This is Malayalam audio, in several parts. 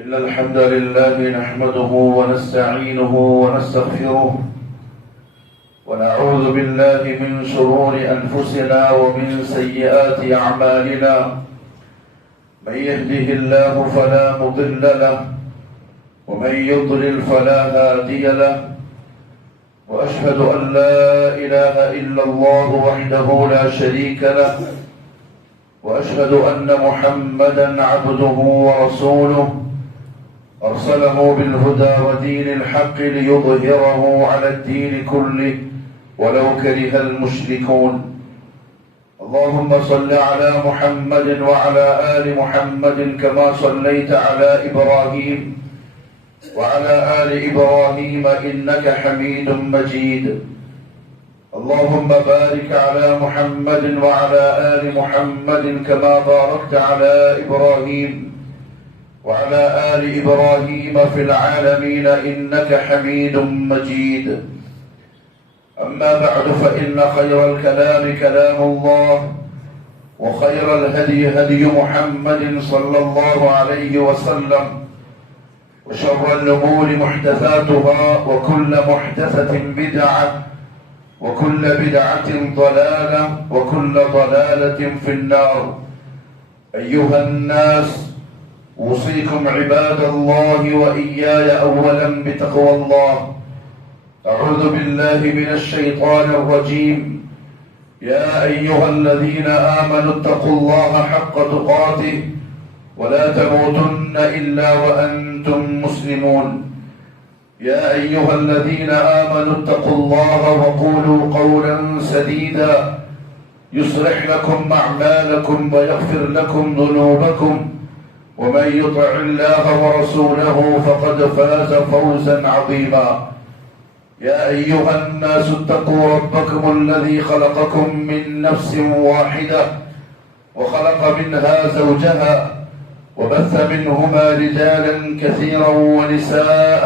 إن الحمد لله نحمده ونستعينه ونستغفره ونعوذ بالله من شرور أنفسنا ومن سيئات أعمالنا. من يهده الله فلا مضل له ومن يضلل فلا هادي له. وأشهد أن لا إله إلا الله وحده لا شريك له. وأشهد أن محمدا عبده ورسوله أرسله بالهدى ودين الحق ليظهره على الدين كله ولو كره المشركون. اللهم صل على محمد وعلى آل محمد كما صليت على إبراهيم وعلى آل إبراهيم إنك حميد مجيد. اللهم بارك على محمد وعلى آل محمد كما باركت على إبراهيم وعلى آل إبراهيم في العالمين إنك حميد مجيد. أما بعد فإن خير الكلام كلام الله وخير الهدي هدي محمد صلى الله عليه وسلم وشر الأمور محدثاتها وكل محدثة بدعة وكل بدعة ضلالة وكل ضلالة في النار. أيها الناس، أوصيكم عباد الله وإياي أولا بتقوى الله. أعوذ بالله من الشيطان الرجيم. يا أيها الذين آمنوا اتقوا الله حق تقاته ولا تموتن إلا وأنتم مسلمون. يا أيها الذين آمنوا اتقوا الله وقولوا قولا سديدا يصلح لكم أعمالكم ويغفر لكم ذنوبكم ومن يطع الله ورسوله فقد فاز فوزا عظيما. يا أيها الناس اتقوا ربكم الذي خلقكم من نفس واحدة وخلق منها زوجها وبث منهما رجالا كثيرا ونساء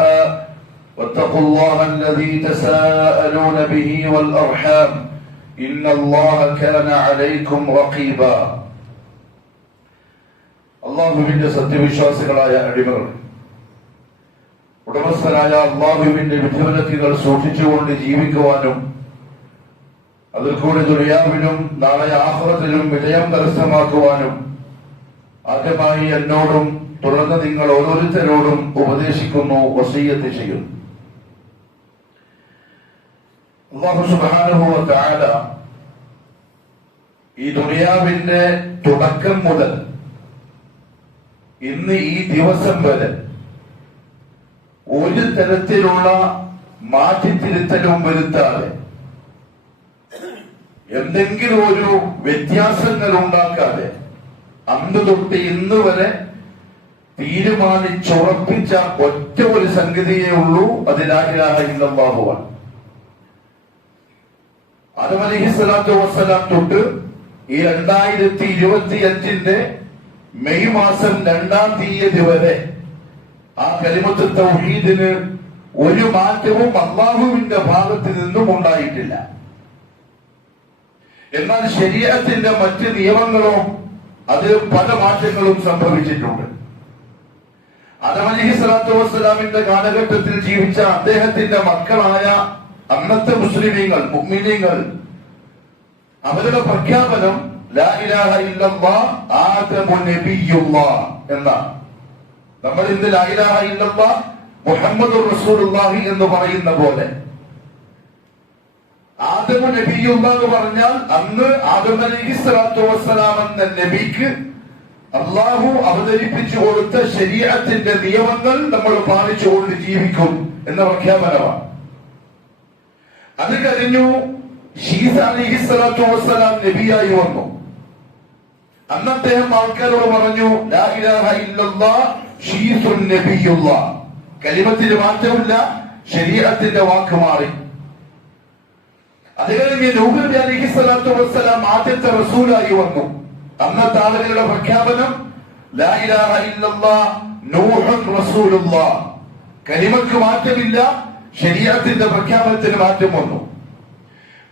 واتقوا الله الذي تساءلون به والأرحام إن الله كان عليكم رقيبا. അള്ളാഹുവിന്റെ സത്യവിശ്വാസികളായ അടിമകൾ, ഉടമസ്ഥനായ അള്ളാഹുവിന്റെ വിധിവിലക്കുകൾ സൂക്ഷിച്ചുകൊണ്ട് ജീവിക്കുവാനും അതിൽ കൂടി ദുനിയാവിലും നാളെ ആഖിറത്തിലും വിജയം കരസ്ഥമാക്കുവാനും ആദ്യമായി എന്നോടും തുടർന്ന് നിങ്ങൾ ഓരോരുത്തരോടും ഉപദേശിക്കുന്നു, വസിയ്യത്ത് ചെയ്യുന്നു. അല്ലാഹു സുബ്ഹാനഹു വ തആല ഈ ദുനിയാവിന്റെ തുടക്കം മുതൽ ഇന്ന് ഈ ദിവസം വരെ ഒരു തരത്തിലുള്ള മാറ്റിത്തിരുത്തലും വരുത്താതെ എന്തെങ്കിലും ഒരു വ്യത്യാസങ്ങൾ ഉണ്ടാക്കാതെ അന്ന് തൊട്ട് ഇന്ന് വരെ തീരുമാനിച്ചുറപ്പിച്ച ഒറ്റ ഒരു സംഗതിയേ ഉള്ളൂ, അത് ലാ ഇലാഹ ഇല്ലല്ലാഹു ആണ്. ആദം അലൈഹിസ്സലാത്തു വസ്സലാം തൊട്ട് ഈ 2025 മെയ് മാസം 2-ാം തീയതി വരെ ആ കലിമത്ത് തൗഹീദിന് ഒരു മാറ്റവും അല്ലാഹുവിന്റെ ഭാഗത്ത് നിന്നും ഉണ്ടായിട്ടില്ല. എന്നാൽ ശരീഅത്തിന്റെ മറ്റ് നിയമങ്ങളോ അതിൽ പല മാറ്റങ്ങളും സംഭവിച്ചിട്ടുണ്ട്. ആദം അലൈഹിസ്സലാത്തു വസ്സലാമിന്റെ കാലഘട്ടത്തിൽ ജീവിച്ച അദ്ദേഹത്തിന്റെ മക്കളായ അന്നത്തെ മുസ്ലിമീങ്ങൾ, മുഅ്മിനീങ്ങൾ, അവരുടെ പ്രഖ്യാപനം ലാ ഇലാഹ ഇല്ലല്ലാഹ് ആദമു നബിയുല്ലാഹ് എന്നാണ്. നമ്മൾ ഇന്ന് ലാ ഇലാഹ ഇല്ലല്ലാഹ് മുഹമ്മദുർ റസൂലുള്ളാഹി എന്ന് പറയുന്ന പോലെ ആദമു നബിയുല്ലാഹ് എന്ന് പറഞ്ഞാൽ അന്ന് ആദം അലൈഹിസ്സലാത്തു വസ്സലാം എന്ന നബിക്ക് അല്ലാഹു അവതരിപ്പിച്ചു കൊടുത്ത ശരീഅത്തിന്റെ നിയമങ്ങൾ നമ്മൾ പാലിച്ചുകൊണ്ട് ജീവിക്കും എന്ന പ്രഖ്യാപനമാണ്. അത് കഴിഞ്ഞു ഈസ അലൈഹിസ്സലാത്തു വസ്സലാം നബിയായി വന്നു. അന്ന് അദ്ദേഹം ആൾക്കാരോട് പറഞ്ഞു ലാ ഇലാഹ ഇല്ലല്ലാഹ് ശീസുൻ നബിയുല്ലാഹ്. കലിമത്തിന് മാറ്റമില്ല, ശരീഅത്തിന്റെ വാക്ക് മാറി. അത് കഴിഞ്ഞ് നൂഹ് നബി അലൈഹിസ്സലാത്തു വസ്സലാം ആദ്യത്തെ റസൂലായി വന്നു. അന്നത്തെ ആളുകളുടെ പ്രഖ്യാപനം ലാ ഇലാഹ ഇല്ലല്ലാഹ് നൂഹുൻ റസൂലുള്ളാഹ്. കലിമക്ക് മാറ്റമില്ല, ശരീഅത്തിന്റെ പ്രഖ്യാപനത്തിന് മാറ്റം വന്നു.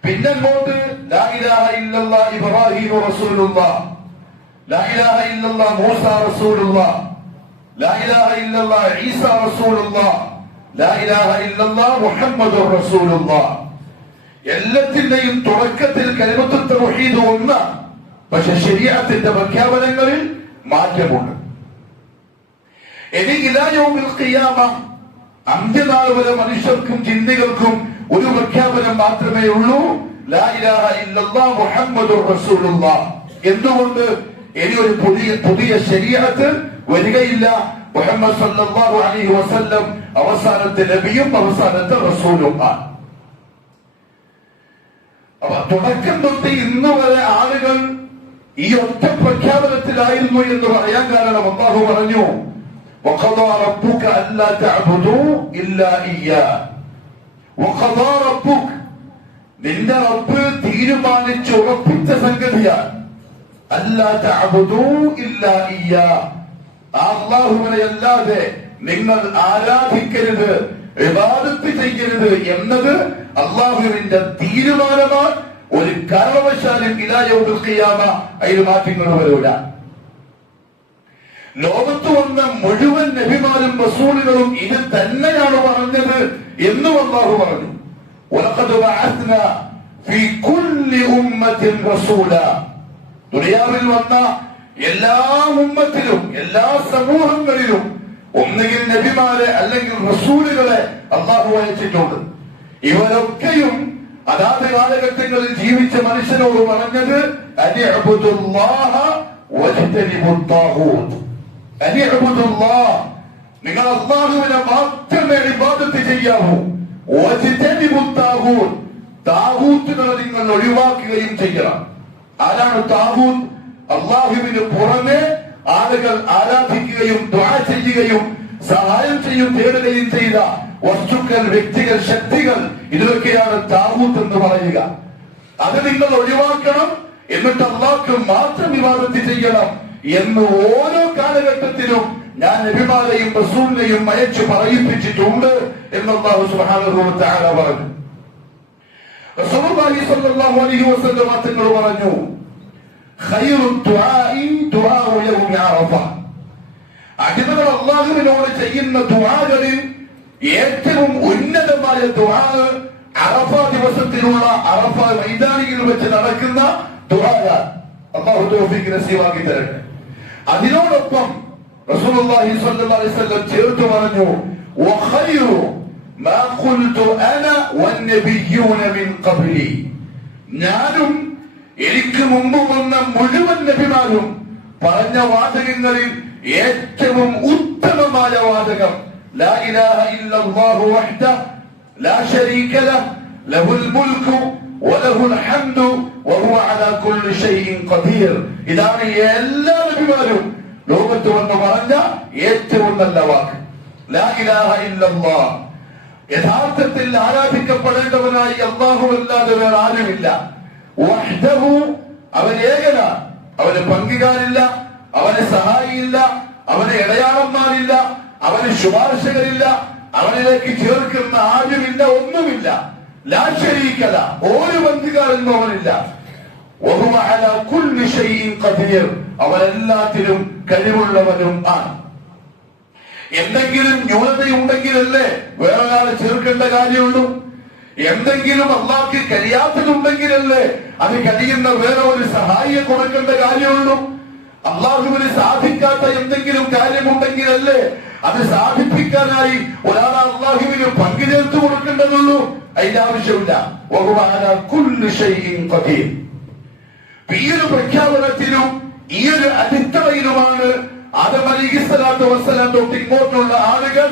പിന്നങ്ങോട്ട് ലാ ഇലാഹ ഇല്ലല്ലാഹ് ഇബ്രാഹീം റസൂലുള്ളാഹ്, ലാ ഇലാഹ ഇല്ലല്ലാഹ് മൂസ റസൂലുള്ളാഹ്, ലാ ഇലാഹ ഇല്ലല്ലാഹ് ഈസ റസൂലുള്ളാഹ്, ലാ ഇലാഹ ഇല്ലല്ലാഹ് മുഹമ്മദുർ റസൂലുള്ളാഹ്. എല്ലാത്തിന്റെയും തുടക്കത്തിൽ കലിമത്തുൽ തൗഹീദ് ഒന്നാണ്. പക്ഷെ ശരീഅത്തിന്റെ പ്രഖ്യാപനങ്ങളിൽ മാറ്റമുണ്ട്. ഇനി ഇലാ യൗമിൽ ഖിയാമ, അന്ത്യനാൾ വരെ മനുഷ്യർക്കും ജിന്നുകൾക്കും ഒരു പ്രഖ്യാപനം മാത്രമേ ഉള്ളൂ, ലാ ഇലാഹ ഇല്ലല്ലാഹ് മുഹമ്മദുർ റസൂലുള്ളാഹ്. എന്തുകൊണ്ട്? ഇനി ഒരു പുതിയ ശരീഅത്ത് വരികയില്ല. മുഹമ്മദ് സല്ലല്ലാഹു അലൈഹി വസല്ലം അവസാനത്തെ നബിയും അവസാനത്തെ റസൂലുമാണ്. അപ്പൊ തുടക്കം തൊട്ട് ഇന്ന് വരെ ആളുകൾ ഈ ഒറ്റ പ്രഖ്യാപനത്തിലായിരുന്നു എന്ന് പറയാൻ കാരണം അല്ലാഹു പറഞ്ഞു, വഖദാ റബ്ബുക അല്ലാ തഅബുദൂ ഇല്ലാ ഇയ്യാഹ്. വഖദാ റബ്ബുക, നിന്റെ റബ്ബ് തീരുമാനിച്ച് ഉറപ്പിച്ച സംഗതിയാണ്. അല്ലാ തഅബുദൂ ഇല്ലാ ഇയ്യാഹ്, അല്ലാഹുവിനെ അല്ലാതെ നിങ്ങൾ ആരാധിക്കരുത്, ഇബാദത്ത് ചെയ്യരുത് എന്നത് അല്ലാഹുവിന്റെ തീരുമാനമാണ്. ഒരു കാരണവശാലും ഇലാ യൗമിൽ ഖിയാമ അതിൽ മാറ്റങ്ങൾ വരൂല. ലോകത്ത് വന്ന മുഴുവൻ നബിമാരും റസൂലുകളും ഇത് തന്നെയാണ് പറഞ്ഞത് എന്നും അല്ലാഹു പറഞ്ഞു. വലഖദ് ബഅത്നാ ഫീ കുല്ലി ഉമ്മത്തിൻ റസൂലാ, ദുനിയാവിൽ വന്ന എല്ലാ ഉമ്മത്തിലും എല്ലാ സമൂഹങ്ങളിലും ഒന്നുകിൽ നബിമാരെ അല്ലെങ്കിൽ റസൂലുകളെ അല്ലാഹു അയച്ചിട്ടുണ്ട്. ഇവരൊക്കെയും അതാത് കാലഘട്ടങ്ങളിൽ ജീവിച്ച മനുഷ്യനോട് പറഞ്ഞത് അനിഅ്ബുദുല്ലാഹ വജ്തനിബുത് താഗൂത്ത്. അനിഅ്ബുദുല്ലാഹ്, നിങ്ങൾ അല്ലാഹുവിനെ മാത്രമേ ഇബാദത്ത് ചെയ്യാവൂ. വജ്തനിബുത് താഗൂത്ത്, താഗൂത്തുകളെ നിങ്ങൾ ഒഴിവാക്കുകയും ചെയ്യണം. ആരാണ് താഗൂത്ത്? അല്ലാഹുവിന് പുറമെ ആളുകൾ ആരാധിക്കുകയും ദുആ ചെയ്യുകയും സഹായം തേടുകയും ചെയ്ത വസ്തുക്കൾ, വ്യക്തികൾ, ശക്തികൾ, ഇതൊക്കെയാണ് താഗൂത്ത് എന്ന് പറയുക. അത് നിങ്ങൾ ഒഴിവാക്കണം, എന്നിട്ട് അല്ലാഹുക്ക് മാത്രം ഇബാദത്ത് ചെയ്യണം എന്ന് ഓരോ കാലഘട്ടത്തിലും ഞാൻ നബിമാരെയും റസൂലിനെയും അയച്ചു പറയിപ്പിച്ചിട്ടുണ്ട് എന്ന് അല്ലാഹു സുബ്ഹാനഹു വ തആല പറഞ്ഞു. റസൂലുള്ളാഹി സ്വല്ലല്ലാഹു അലൈഹി വസല്ലം തങ്ങൾ പറഞ്ഞു, ഖൈറു ദുആഇ ദുആഉ യൗമി അറഫ. അടിമകൾ അല്ലാഹുവിനോട് ചെയ്യുന്ന ദുആകളിൽ ഏറ്റവും ഉന്നതമായ ദുആ അറഫ ദിവസത്തിലുള്ള അറഫ മൈതാനിയിൽ വെച്ച് നടക്കുന്ന ദുആയാണ്. അല്ലാഹു തൗഫീഖ് നസീബാക്കി തരട്ടെ. അതിനോടൊപ്പം റസൂലുള്ളാഹി സ്വല്ലല്ലാഹു അലൈഹി വസല്ലം ചേർത്ത് പറഞ്ഞു, വഖൈറു മാ ഖുൽതു അന വന്നബിയ്യൂന മിൻ ഖബ്ലി. ഞാനും എനിക്ക് മുമ്പ് വന്ന മുഴുവൻ നബിമാരും പറഞ്ഞ വാചകങ്ങളിൽ ഏറ്റവും ഉത്തമമായ വാചകം ലാ ഇലാഹ ഇല്ലല്ലാഹു വഹ്ദഹു ലാ ശരീക ലഹു ലഹുൽ മുൽക്കു വലഹുൽ ഹംദു വഹുവ അലാ കുല്ലി ഷൈഇൻ ഖദീർ. ഇതാണ് എല്ലാ നബിമാരും ലോകത്ത് വന്ന് പറഞ്ഞ ഏറ്റവും നല്ല വാക്ക്, ലാ ഇലാഹ ഇല്ലല്ലാഹ്. യഥാർത്ഥത്തിൽ ആരാധിക്കപ്പെടേണ്ടവനായി അല്ലാഹു അല്ലാതെ വേറെ ആരുമില്ല. വഹ്ദഹു, അവൻ ഏകനാണ്, അവന് പങ്കുകാരില്ല, അവന് സഹായിയില്ല, അവന് ഇടയാളന്മാരില്ല, അവന് ശുപാർശകരില്ല, അവനിലേക്ക് ചേർക്കുന്ന ആരുമില്ല, ഒന്നുമില്ല. ലാ ശരീക ലഹു, ഒരു പങ്കുകാരനും അവനില്ല. വഹുവ അലാ കുല്ലി ഷൈഇൻ ഖദീർ, അവൻ എല്ലാത്തിലും കഴിവുള്ളവനും ആണ്. എന്തെങ്കിലും ന്യൂനതയുണ്ടെങ്കിലല്ലേ വേറൊരാളെ ചേർക്കേണ്ട കാര്യമുള്ളൂ. എന്തെങ്കിലും അല്ലാഹുക്ക് കഴിയാത്തതുണ്ടെങ്കിലല്ലേ അത് കഴിയുന്ന വേറെ ഒരു സഹായിയെ കൊടുക്കേണ്ട കാര്യമുള്ളൂ. അല്ലാഹുവിന് സാധിക്കാത്ത എന്തെങ്കിലും കാര്യമുണ്ടെങ്കിലല്ലേ അത് സാധിപ്പിക്കാനായി ഒരാൾ അല്ലാഹുവിന് പങ്കു ചേർത്ത് കൊടുക്കേണ്ടതുള്ളൂ. അതിന്റെ ആവശ്യമില്ല. വഹുവ അലാ കുല്ലി ഷൈഇൻ ഖദീർ. ഈ ഒരു പ്രഖ്യാപനത്തിലും ഈ ഒരു അടിത്തറയിലുമാണ് ആദം അലൈഹിസ്സലാത്തു വസ്സലാം തൊട്ട് ഇങ്ങോട്ടുള്ള ആളുകൾ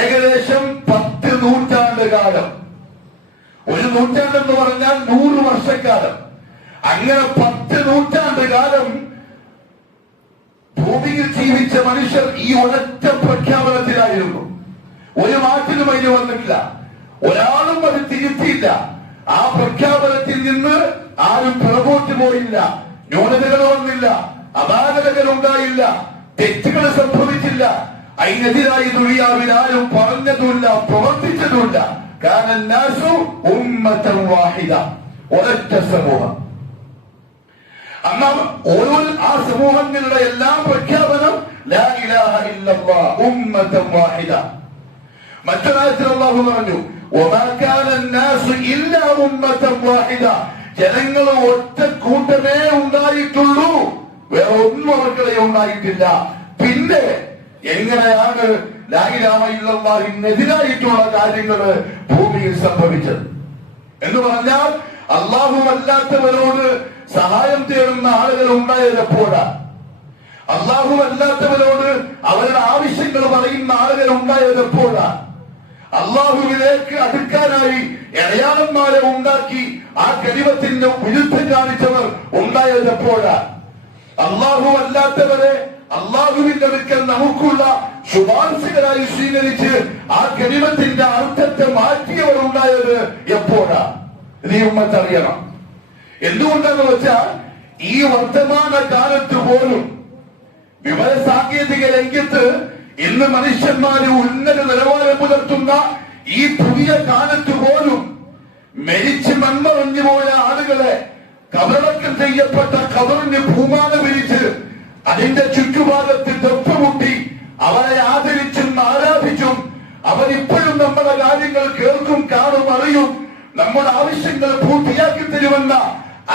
ഏകദേശം 10 നൂറ്റാണ്ട് കാലം, ഒരു നൂറ്റാണ്ടെന്ന് പറഞ്ഞാൽ 100 വർഷക്കാലം, അങ്ങനെ 10 നൂറ്റാണ്ട് കാലം ഭൂമിയിൽ ജീവിച്ച മനുഷ്യർ ഈ ഒരൊറ്റ പ്രഖ്യാപനത്തിലായിരുന്നു. ഒരു മാറ്റവും അതിന് വന്നിട്ടില്ല, ഒരാളും അത് തിരുത്തിയില്ല. ആ പ്രഖ്യാപനത്തിൽ നിന്ന് ആരും പിറകോട്ട് പോയില്ല, ന്യൂനതകൾ വന്നില്ല, അപാകതകൾ ഉണ്ടായില്ല, തെറ്റുകൾ സംഭവിച്ചില്ല. അതിനെതിരായി ദുനിയാവിൽ ആരും പറഞ്ഞതുമില്ല, പ്രവർത്തിച്ചതുമില്ല. കാരണം നാസു ഉമ്മത്തൻ വാഹിദ, ഒരൊറ്റ സമൂഹം. എന്നാൽ ഓരോ ആ സമൂഹങ്ങളുടെ എല്ലാം പ്രഖ്യാപനം ലാ ഇലാഹ ഇല്ല ഇല്ലല്ലാഹ് ഉമ്മതൻ വാഹിദ. മറ്റൊരായത്തിൽ അല്ലാഹു പറഞ്ഞു വമാ കാന അന്നാസു ഇല്ലാ ഉമ്മതൻ വാഹിദ. ജനങ്ങൾ ഒറ്റ കൂട്ടമേ ഉണ്ടായിട്ടുള്ളൂ, വേറെ ഒന്നും അവർക്കിടെ ഉണ്ടായിട്ടില്ല. പിന്നെ എങ്ങനെയാണ് ലാ ഇലാഹ ഇല്ലല്ലാഹിനെതിരായിട്ടുള്ള കാര്യങ്ങൾ ഭൂമിയിൽ സംഭവിച്ചത് എന്ന് പറഞ്ഞാൽ അല്ലാഹു അല്ലാത്തവരോട് സഹായം തേടുന്ന ആളുകൾ ഉണ്ടായതെപ്പോഴാണ്? അല്ലാഹു അല്ലാത്തവരോട് അവരുടെ ആവശ്യങ്ങൾ പറയുന്ന ആളുകൾ ഉണ്ടായതെപ്പോഴാണ്? അല്ലാഹുവിലേക്ക് അടുക്കാനായി ഇടയാളന്മാരെ ഉണ്ടാക്കി ആ കലിമത്തിന്റെ വിരുദ്ധം കാണിച്ചവർ ഉണ്ടായതെപ്പോഴാണ്? അല്ലാഹു അല്ലാത്തവരെ അല്ലാഹുവിന്റെ അടുക്കൽ നമുക്കുള്ള ശുപാർശകരായി സ്വീകരിച്ച് ആ കലിമത്തിന്റെ അർത്ഥത്തെ മാറ്റിയവർ ഉണ്ടായത് എപ്പോഴാണ്? ഇത് ഉമ്മത്തറിയണം. എന്തുകൊണ്ടെന്ന് വെച്ചാൽ ഈ വർത്തമാന കാലത്ത് പോലും വിവര സാങ്കേതിക രംഗത്ത് ഇന്ന് മനുഷ്യന്മാര് ഉന്നത നിലവാരം പുലർത്തുന്ന ഈ പുതിയ കാലത്ത് പോലും മരിച്ച് മൺമറഞ്ഞു പോയ ആളുകളെ കബറടക്കം ചെയ്യപ്പെട്ട കബറിന് ഭൂമാല വിരിച്ച് അതിന്റെ ചുറ്റുഭാഗത്ത് ദപ്പമുട്ടി അവരെ ആദരിച്ചും ആരാധിച്ചും അവരിപ്പോഴും നമ്മുടെ കാര്യങ്ങൾ കേൾക്കും, കാണും, അറിയും, നമ്മുടെ ആവശ്യങ്ങൾ പൂർത്തിയാക്കി തരുമെന്ന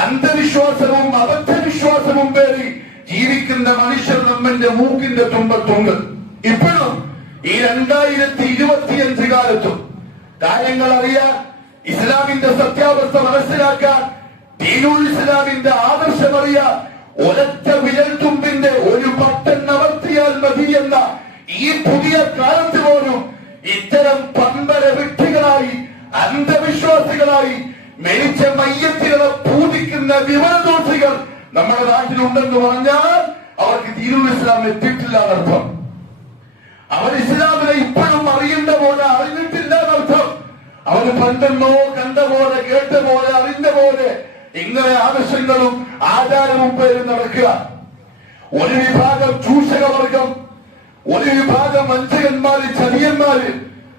അന്ധവിശ്വാസവും അബദ്ധവിശ്വാസവും പേറി ജീവിക്കുന്ന മനുഷ്യർ നമ്മന്റെ മൂക്കിന്റെ തുമ്പത്തുണ്ട്. ഇപ്പോഴും ഈ 2025 കാലത്തും കാര്യങ്ങൾ അറിയാൻ, ഇസ്ലാമിന്റെ സത്യാവസ്ഥ മനസ്സിലാക്കാൻ, ദീനുൽ ഇസ്ലാമിന്റെ ആദർശം അറിയാൻ ഒരൊറ്റ വിരൽത്തുമ്പിന്റെ ഒരു ബട്ടൺ അമർത്തിയാൽ മതി എന്ന ഈ പുതിയ കാലത്ത് പോലും ഇത്തരം പമ്പര വ്യക്തികളായി അന്ധവിശ്വാസികളായി മരിച്ച മയ്യത്തുകളെ പൂജിക്കുന്ന വിവരദോഷികൾ നമ്മുടെ നാട്ടിലുണ്ടെന്ന് പറഞ്ഞാൽ അവർക്ക് ദീനുൽ ഇസ്ലാം എത്തിയിട്ടില്ല എന്നർത്ഥം. അവർ ഇസ്ലാമിനെ ഇപ്പോഴും അറിയേണ്ട പോലെ അറിഞ്ഞിട്ടില്ല എന്നർത്ഥം. അവര് പണ്ടെന്നോ കണ്ട പോലെ കേട്ട പോലെ അറിഞ്ഞ പോലെ ഇങ്ങനെ ആവശ്യങ്ങളും ആചാരവും പേരും നടക്കുക. ഒരു വിഭാഗം ചൂഷകവർഗം, ഒരു വിഭാഗം വഞ്ചകന്മാര്, ചതിയന്മാര്,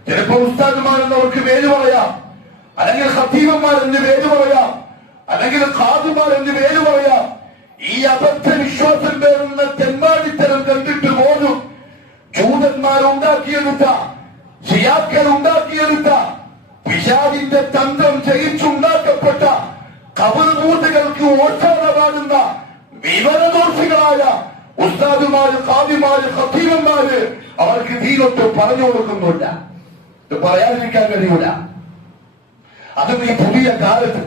ചിലപ്പോ ഉസ്താദുമാരെന്നവർക്ക് പേര് പറയാം, അല്ലെങ്കിൽ ഖതീബന്മാരെന്ന് പേര് പറയാം, അല്ലെങ്കിൽ ഖാദിമാരെന്ന് പേര് പറയാം. ഈ അബദ്ധ വിശ്വാസം പേരുന്ന തെമ്മാടിത്തരം കണ്ടിട്ട് പോലും ജൂതന്മാരുണ്ടാക്കിയെടുത്ത, ഷിയാക്കൾ ഉണ്ടാക്കിയെടുത്ത, പിശാചിന്റെ തന്ത്രം ജയിച്ചുണ്ടാക്കപ്പെട്ട കബർബൂത്തുകൾക്ക് ഓഷാന പാടുന്ന വിവരദോഷികളായ ഉസ്താദുമാര്, ഖാദിമാര്, ഖതീബന്മാര് അവർക്ക് ദീനൊട്ട് പറഞ്ഞു കൊടുക്കുന്നില്ല. ഇത് പറയാതിരിക്കാൻ കഴിയൂല. അതും ഈ പുതിയ കാലത്ത്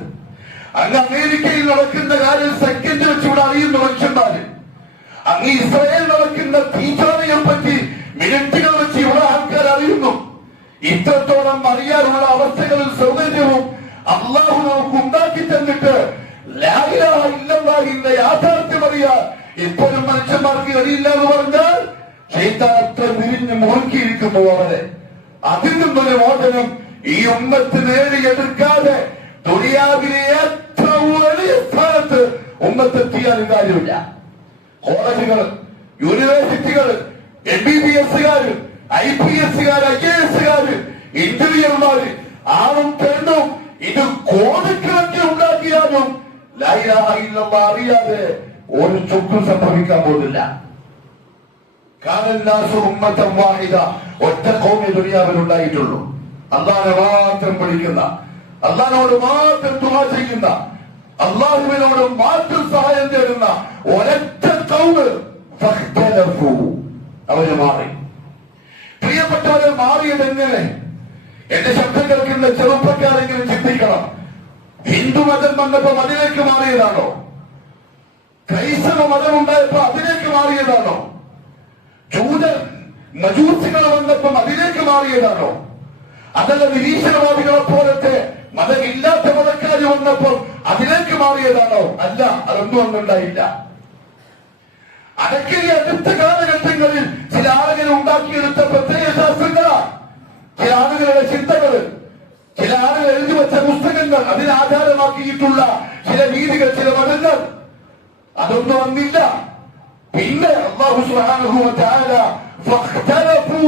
അങ്ങ് അമേരിക്കയിൽ നടക്കുന്ന കാര്യം സെക്കൻഡ് വെച്ചുകൂടെ അറിയുന്ന മനുഷ്യന്മാര്, അങ്ങ് ഇസ്രായേൽ നടക്കുന്ന തീറ്റാനയെ പറ്റി മിനിറ്റുകൾ വെച്ച് ഇവിടെ ആൾക്കാർ അറിയുന്നു. ഇത്രത്തോളം അറിയാനുള്ള അവസ്ഥകളിൽ സൗകര്യവും അള്ളാഹു നമുക്ക് ഉണ്ടാക്കി തന്നിട്ട് ലാ ഇലാഹ ഇല്ലല്ലാഹിന്റെ യാഥാർത്ഥ്യം അറിയാൻ ഇപ്പോഴും മനുഷ്യന്മാർക്ക് കഴിയില്ല എന്ന് പറഞ്ഞാൽ ശൈത്താൻ അത്ര വിരിഞ്ഞ് മുറുക്കിയിരിക്കുന്നു അവരെ. അതിൽ നിന്നൊരു മോചനം ഈ ഉമ്മത്ത് നേടിയെടുക്കാതെ ദുനിയാവിലെ എത്ര വലിയ സ്ഥാനത്ത് ഉമ്മത്തെത്തിയാലും കാര്യമില്ല. കോളേജുകൾ, യൂണിവേഴ്സിറ്റികൾ, MBBS-കാര്, IPS-കാര്, IAS-കാര്, എഞ്ചിനീയർമാര്, ആണും പെണ്ണും ഇത് കോടിക്കണക്കിന് ഉണ്ടാക്കിയാലും ലാ ഇലാഹ ഇല്ലല്ലാഹ് അറിയാതെ ഒരു ചുക്കും സംഭവിക്കാൻ പോകുന്നില്ല. കാനന്നാസു ഉമ്മത്തൻ വാഹിദ, ഒറ്റ ഖൗമേ ദുനിയാവിൽ ഉണ്ടായിട്ടുള്ളൂ. അല്ലാഹുവിനെ മാത്രം പഠിക്കുന്ന, അല്ലാഹുവിനോട് മാത്രം ദുആ ചെയ്യുന്ന, അല്ലാഹുവിനോട് മാത്രം സഹായം തേടുന്ന ഒരൊറ്റ ഖൗമ് ഫഖ്തലഫു, അവര് മാറി. പ്രിയപ്പെട്ടവരെ, മാറിയത് എങ്ങനെ? എന്റെ ശബ്ദം കേൾക്കുന്ന ചെറുപ്പക്കാരെങ്കിലും ചിന്തിക്കണം. ഹിന്ദുമതം വന്നപ്പോ അതിലേക്ക് മാറിയതാണോ? ക്രൈസ്തവ മതം ഉണ്ടായപ്പോ അതിലേക്ക് മാറിയതാണോ? ജൂത മജൂസികൾ വന്നപ്പം അതിലേക്ക് മാറിയതാണോ? അതല്ല നിരീശ്വരവാദികളെ പോലത്തെ മതമില്ലാത്ത മതക്കാര് വന്നപ്പോൾ അതിലേക്ക് മാറിയതാണോ? അല്ല, അതൊന്നും ഒന്നുണ്ടായില്ല. അതൊക്കെ ഈ അടുത്ത കാലഘട്ടങ്ങളിൽ ചില ആളുകൾ ഉണ്ടാക്കിയെടുത്ത പ്രത്യേക ശാസ്ത്രങ്ങളാണ്, ചില ആളുകളുടെ ചിന്തകള്, ചില ആളുകൾ എഴുതി വെച്ച പുസ്തകങ്ങൾ, അതിനെ ആധാരമാക്കിയിട്ടുള്ള ചില രീതികൾ, ചില മതങ്ങൾ. അതൊന്നും വന്നില്ല. പിന്നെ അല്ലാഹു സുബ്ഹാനഹു വ തആല ഫഖ്തലഫു,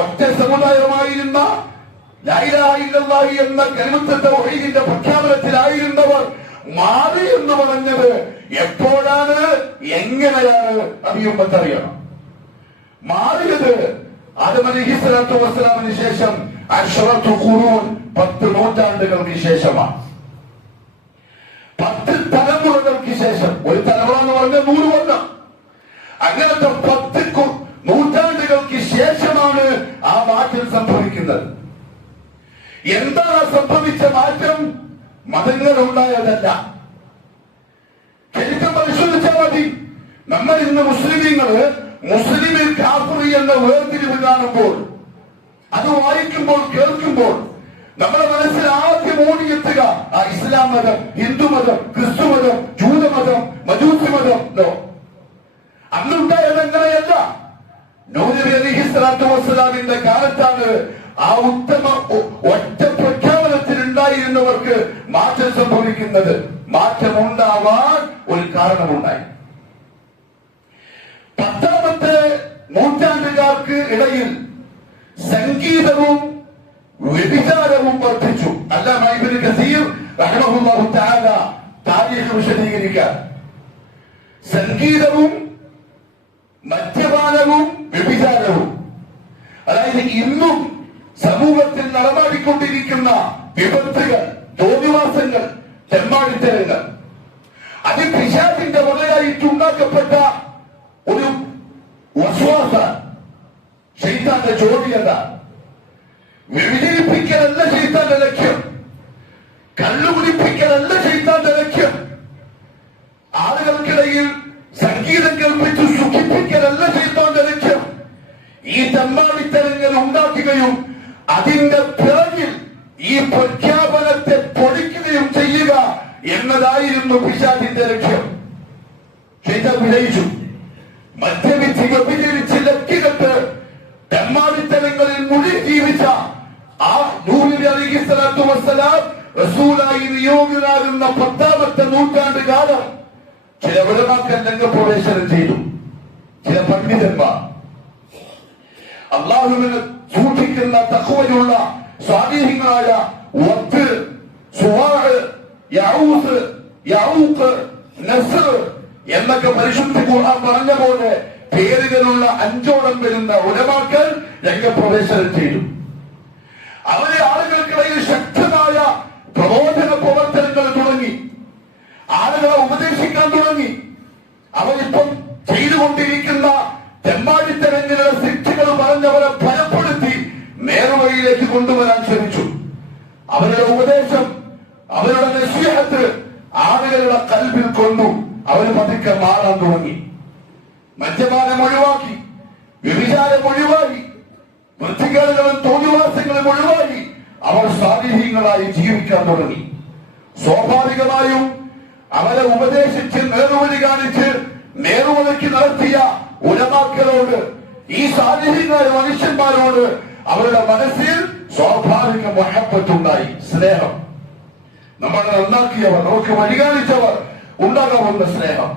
ഒറ്റ സമുദായമായിരുന്ന ലാ ഇലാഹ ഇല്ലല്ലാഹ് എന്ന കലിമത്ത് തൗഹീദിന്റെ പ്രഖ്യാപനത്തിലായിരുന്നവർ മാറി എന്ന് പറഞ്ഞത് എപ്പോഴാണ്, എങ്ങനെയാണ്? അത് ഉമ്മത്തറിയണം. മാറിയത് ആദം അലൈഹിസ്സലാത്തു വസ്സലാമിന് ശേഷം 10 ഖുറൂൻ 10 നൂറ്റാണ്ടുകൾക്ക് ശേഷമാണ്. 10 തലമുറകൾക്ക് ശേഷം. ഒരു തലമുറ എന്ന് പറഞ്ഞാൽ 100 കൊല്ലം. അങ്ങനത്തെ 10 നൂറ്റാണ്ടുകൾക്ക് ശേഷമാണ് ആ മാറ്റം സംഭവിക്കുന്നത്. എന്താണ് സംഭവിച്ച മാറ്റം? മതങ്ങൾ ഉണ്ടായതല്ല. ചരിത്രം പരിശോധിച്ചാൽ മതി. നമ്മൾ ഇന്ന് മുസ്ലിമീങ്ങള് മുസ്ലിമിൽ കാഫിർ എന്ന വേർതിരിവ് കാണുമ്പോൾ, അത് വായിക്കുമ്പോൾ, കേൾക്കുമ്പോൾ നമ്മുടെ മനസ്സിൽ ആദ്യം ഓടിയെത്തുക ആ ഇസ്ലാം മതം, ഹിന്ദു മതം, ക്രിസ്തു മതം, ജൂതമതം, മജൂസി മതം. അന്നുണ്ടായത് അങ്ങനെയല്ല. നൂഹ് നബി അലൈഹിസ്സലാത്തു വസ്സലാമിന്റെ കാലത്താണ് ആ ഉത്തമ ഒറ്റ പ്രഖ്യാപനത്തിൽ ഉണ്ടായിരുന്നവർക്ക് മാറ്റം സംഭവിക്കുന്നത്. മാറ്റം ഉണ്ടാവാൻ ഒരു കാരണമുണ്ടായി. 10ാമത്തെ നൂറ്റാണ്ടുകാർക്ക് ഇടയിൽ സംഗീതവും വ്യഭിചാരവും വർദ്ധിച്ചു. അല്ലാമ ഇബ്നു കസീർ റഹിമഹുല്ലാഹു തആല താരീഖ് വിശദീകരിക്കാൻ സംഗീതവും മദ്യപാനവും വ്യഭിചാരവും, അതായത് ഇന്നും സമൂഹത്തിൽ നടമാടിക്കൊണ്ടിരിക്കുന്ന വിപത്തുകൾ, തോന്നിവാസങ്ങൾ, തെമ്മാടിത്തരങ്ങൾ, അത് പിശാചിന്റെ വകയായിട്ടുണ്ടാക്കപ്പെട്ട ഒരു വസ്വാസ ശൈത്താന്റെ ജോലിയല്ല. വ്യഭിചരിപ്പിക്കലല്ല ശൈത്താന്റെ ലക്ഷ്യം. കള്ളുകുടിപ്പിക്കലല്ല ശൈത്താന്റെ ലക്ഷ്യം. ആളുകൾക്കിടയിൽ സംഗീതം കേൾപ്പിച്ച് സുഖിപ്പിക്കലല്ല ശൈത്താന്റെ ലക്ഷ്യം. ഈ തെമ്മാടിത്തരങ്ങൾ ഉണ്ടാക്കുകയും അതിന്റെ പിറകിൽ ഈ പ്രഖ്യാപനത്തെ പൊളിക്കുകയും ചെയ്യുക എന്നതായിരുന്നു പിശാചിന്റെ ലക്ഷ്യം. ശൈത്താൻ വിജയിച്ചു. മദ്യപിച്ച് വ്യഭിചരിച്ച് ലക്കികെട്ട് തെമ്മാടിത്തരങ്ങളിൽ മുഴുകി ജീവിച്ച ആ നൂഹ് നബി അലൈഹിസ്സലാത്തു വസ്സലാം റസൂലായി നിയോഗിതനാകുന്ന 10ാമത്തെ നൂറ്റാണ്ട് കാലം ചില ഉലമാക്കൾ രംഗപ്രവേശനം ചെയ്തു. ചില പണ്ഡിതന്മാർ, അള്ളാഹുവിനെ സൂക്ഷിക്കുന്ന തഖ്വയുള്ള സ്വാലിഹീങ്ങളായ വത്ത്, സുവാഅ്, യഊസ്, യഊഖ്, നസ്ർ എന്നൊക്കെ പരിശുദ്ധ ഖുർആൻ പറഞ്ഞ പോലെ പേരുകളുള്ള 5ഓളം വരുന്ന ഉലമാക്കൾ രംഗപ്രവേശനം ചെയ്തു. അവരെ ആളുകൾക്കിടയിൽ ശക്തമായ പ്രബോധന പ്രവർത്തനങ്ങൾ തുടങ്ങി. ആളുകളെ ഉപദേശിക്കാൻ തുടങ്ങി. അവരിപ്പം ചെയ്തുകൊണ്ടിരിക്കുന്ന തെമ്മാടിത്തരങ്ങളുടെ ശിക്ഷകൾ പറഞ്ഞവരെ ഭയപ്പെടുത്തി നേർവഴിയിലേക്ക് കൊണ്ടുവരാൻ ശ്രമിച്ചു. അവരുടെ ഉപദേശം, അവരുടെ നസീഹത്ത് ആളുകളുടെ കൽബിൽ കൊണ്ടു. അവർ പതുക്കെ മാറാൻ തുടങ്ങി. മദ്യപാനം ഒഴിവാക്കി, വ്യഭിചാരം ഒഴിവാക്കി, വൃത്തികേടുകളും തോന്നിവാസങ്ങളും ഒഴിവാക്കി അവർ സാലിഹീങ്ങളായി ജീവിക്കാൻ തുടങ്ങി. സ്വാഭാവികമായും അവരെ ഉപദേശിച്ച് നേർവഴി കാണിച്ച് നേർവഴിക്ക് നടത്തിയ ഉലമാക്കളോട്, ഈ സാലിഹീങ്ങളായ മനുഷ്യന്മാരോട് അവരുടെ മനസ്സിൽ സ്വാഭാവിക മഹബത്തുണ്ടായി, സ്നേഹം. നമ്മളെ നന്നാക്കിയവർ, നമുക്ക് വഴി കാണിച്ചവർ ഉണ്ടാകാവുന്ന സ്നേഹം.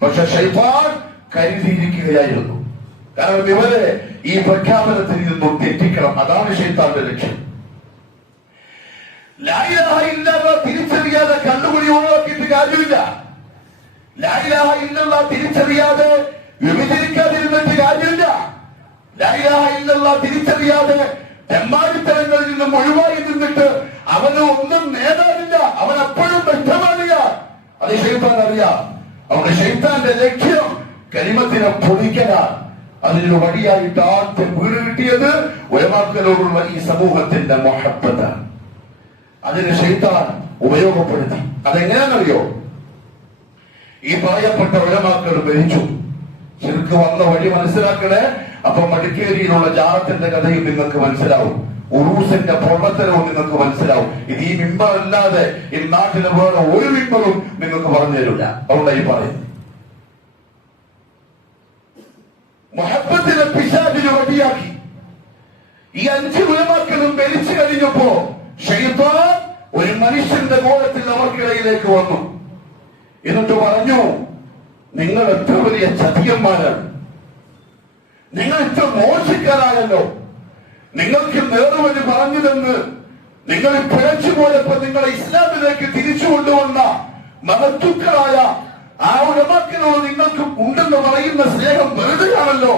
പക്ഷെ ശൈത്താൻ കരുതിയിരിക്കുകയായിരുന്നു. കാരണം ഇവരെ ഈ പ്രഖ്യാപനത്തിൽ നിന്നും തെറ്റിക്കണം. അതാണ് ശൈത്താന്റെ ലക്ഷ്യം. ലാ ഇലാഹ ഇല്ലല്ലാഹ് തിരിച്ചറിയാതെ കണ്ണുകുടി ഒഴിവാക്കിയിട്ട് കാര്യമില്ല. ലാ ഇലാഹ ഇല്ലല്ലാഹ് തിരിച്ചറിയാതെ വ്യഭിചരിക്കാതിരുന്നിട്ട് കാര്യമില്ല. ലാ ഇലാഹ ഇല്ലല്ലാഹ് തിരിച്ചറിയാതെ തെമ്മാടിത്തരങ്ങളിൽ നിന്നും ഒഴിവായി നിന്നിട്ട് അവന് ഒന്നും നേടാനില്ല. അവൻ അപ്പോഴും വ്യക്തമാണില്ല. അത് ശൈത്താൻ അറിയാം. അവരുടെ ശൈത്താന്റെ ലക്ഷ്യം കലിമത്തിനെ പൊളിക്കലാണ്. അതിനൊരു വഴിയായിട്ട് ആദ്യം വീട് കിട്ടിയത് ഉലമാക്കളോടുള്ള ഈ സമൂഹത്തിന്റെ മുഹബ്ബത്താണ്. അതിന് ശൈത്താൻ ഉപയോഗപ്പെടുത്തി. അതെങ്ങനെയാണെന്നറിയോ? ഈ പറയപ്പെട്ട ഉലമാക്കൾ മരിച്ചു. ശരിക്ക് വന്ന വഴി മനസ്സിലാക്കണേ. അപ്പൊ മടിക്കേരിയിലുള്ള ജാറത്തിന്റെ കഥയും നിങ്ങൾക്ക് മനസ്സിലാവും. ഉറൂസിന്റെ പ്രവർത്തനവും നിങ്ങൾക്ക് മനസ്സിലാവും. ഇത് ഈ മിമ്പർ അല്ലാതെ ഈ നാട്ടിലെ വേറെ ഒരു മിമ്പറും നിങ്ങൾക്ക് പറഞ്ഞു തരില്ല. അതുകൊണ്ടായി പറയുന്നത്. മുഹബ്ബത്തിനെ പിശാചിന് വടിയാക്കി. ഈ 5 ഉലമാക്കളും മരിച്ചു കഴിഞ്ഞപ്പോ ശൈത്താൻ ഒരു മനുഷ്യന്റെ കോലത്തിൽ അവർക്കിടയിലേക്ക് വന്നു. എന്നിട്ട് പറഞ്ഞു, നിങ്ങൾ എത്ര വലിയ ചതിയന്മാരാണ്, നിങ്ങൾ ഇത്ര മോശക്കാരായല്ലോ. നിങ്ങൾക്ക് നേർവഴി പറഞ്ഞു തന്ന് നിങ്ങൾ പിഴച്ചു പോയപ്പോ നിങ്ങളെ ഇസ്ലാമിലേക്ക് തിരിച്ചു കൊണ്ടുവന്ന മഹത്തുക്കളായ ആ ഉലമാക്കളോട് നിങ്ങൾക്ക് ഉണ്ടെന്ന് പറയുന്ന സ്നേഹം വെറുതെയാണല്ലോ.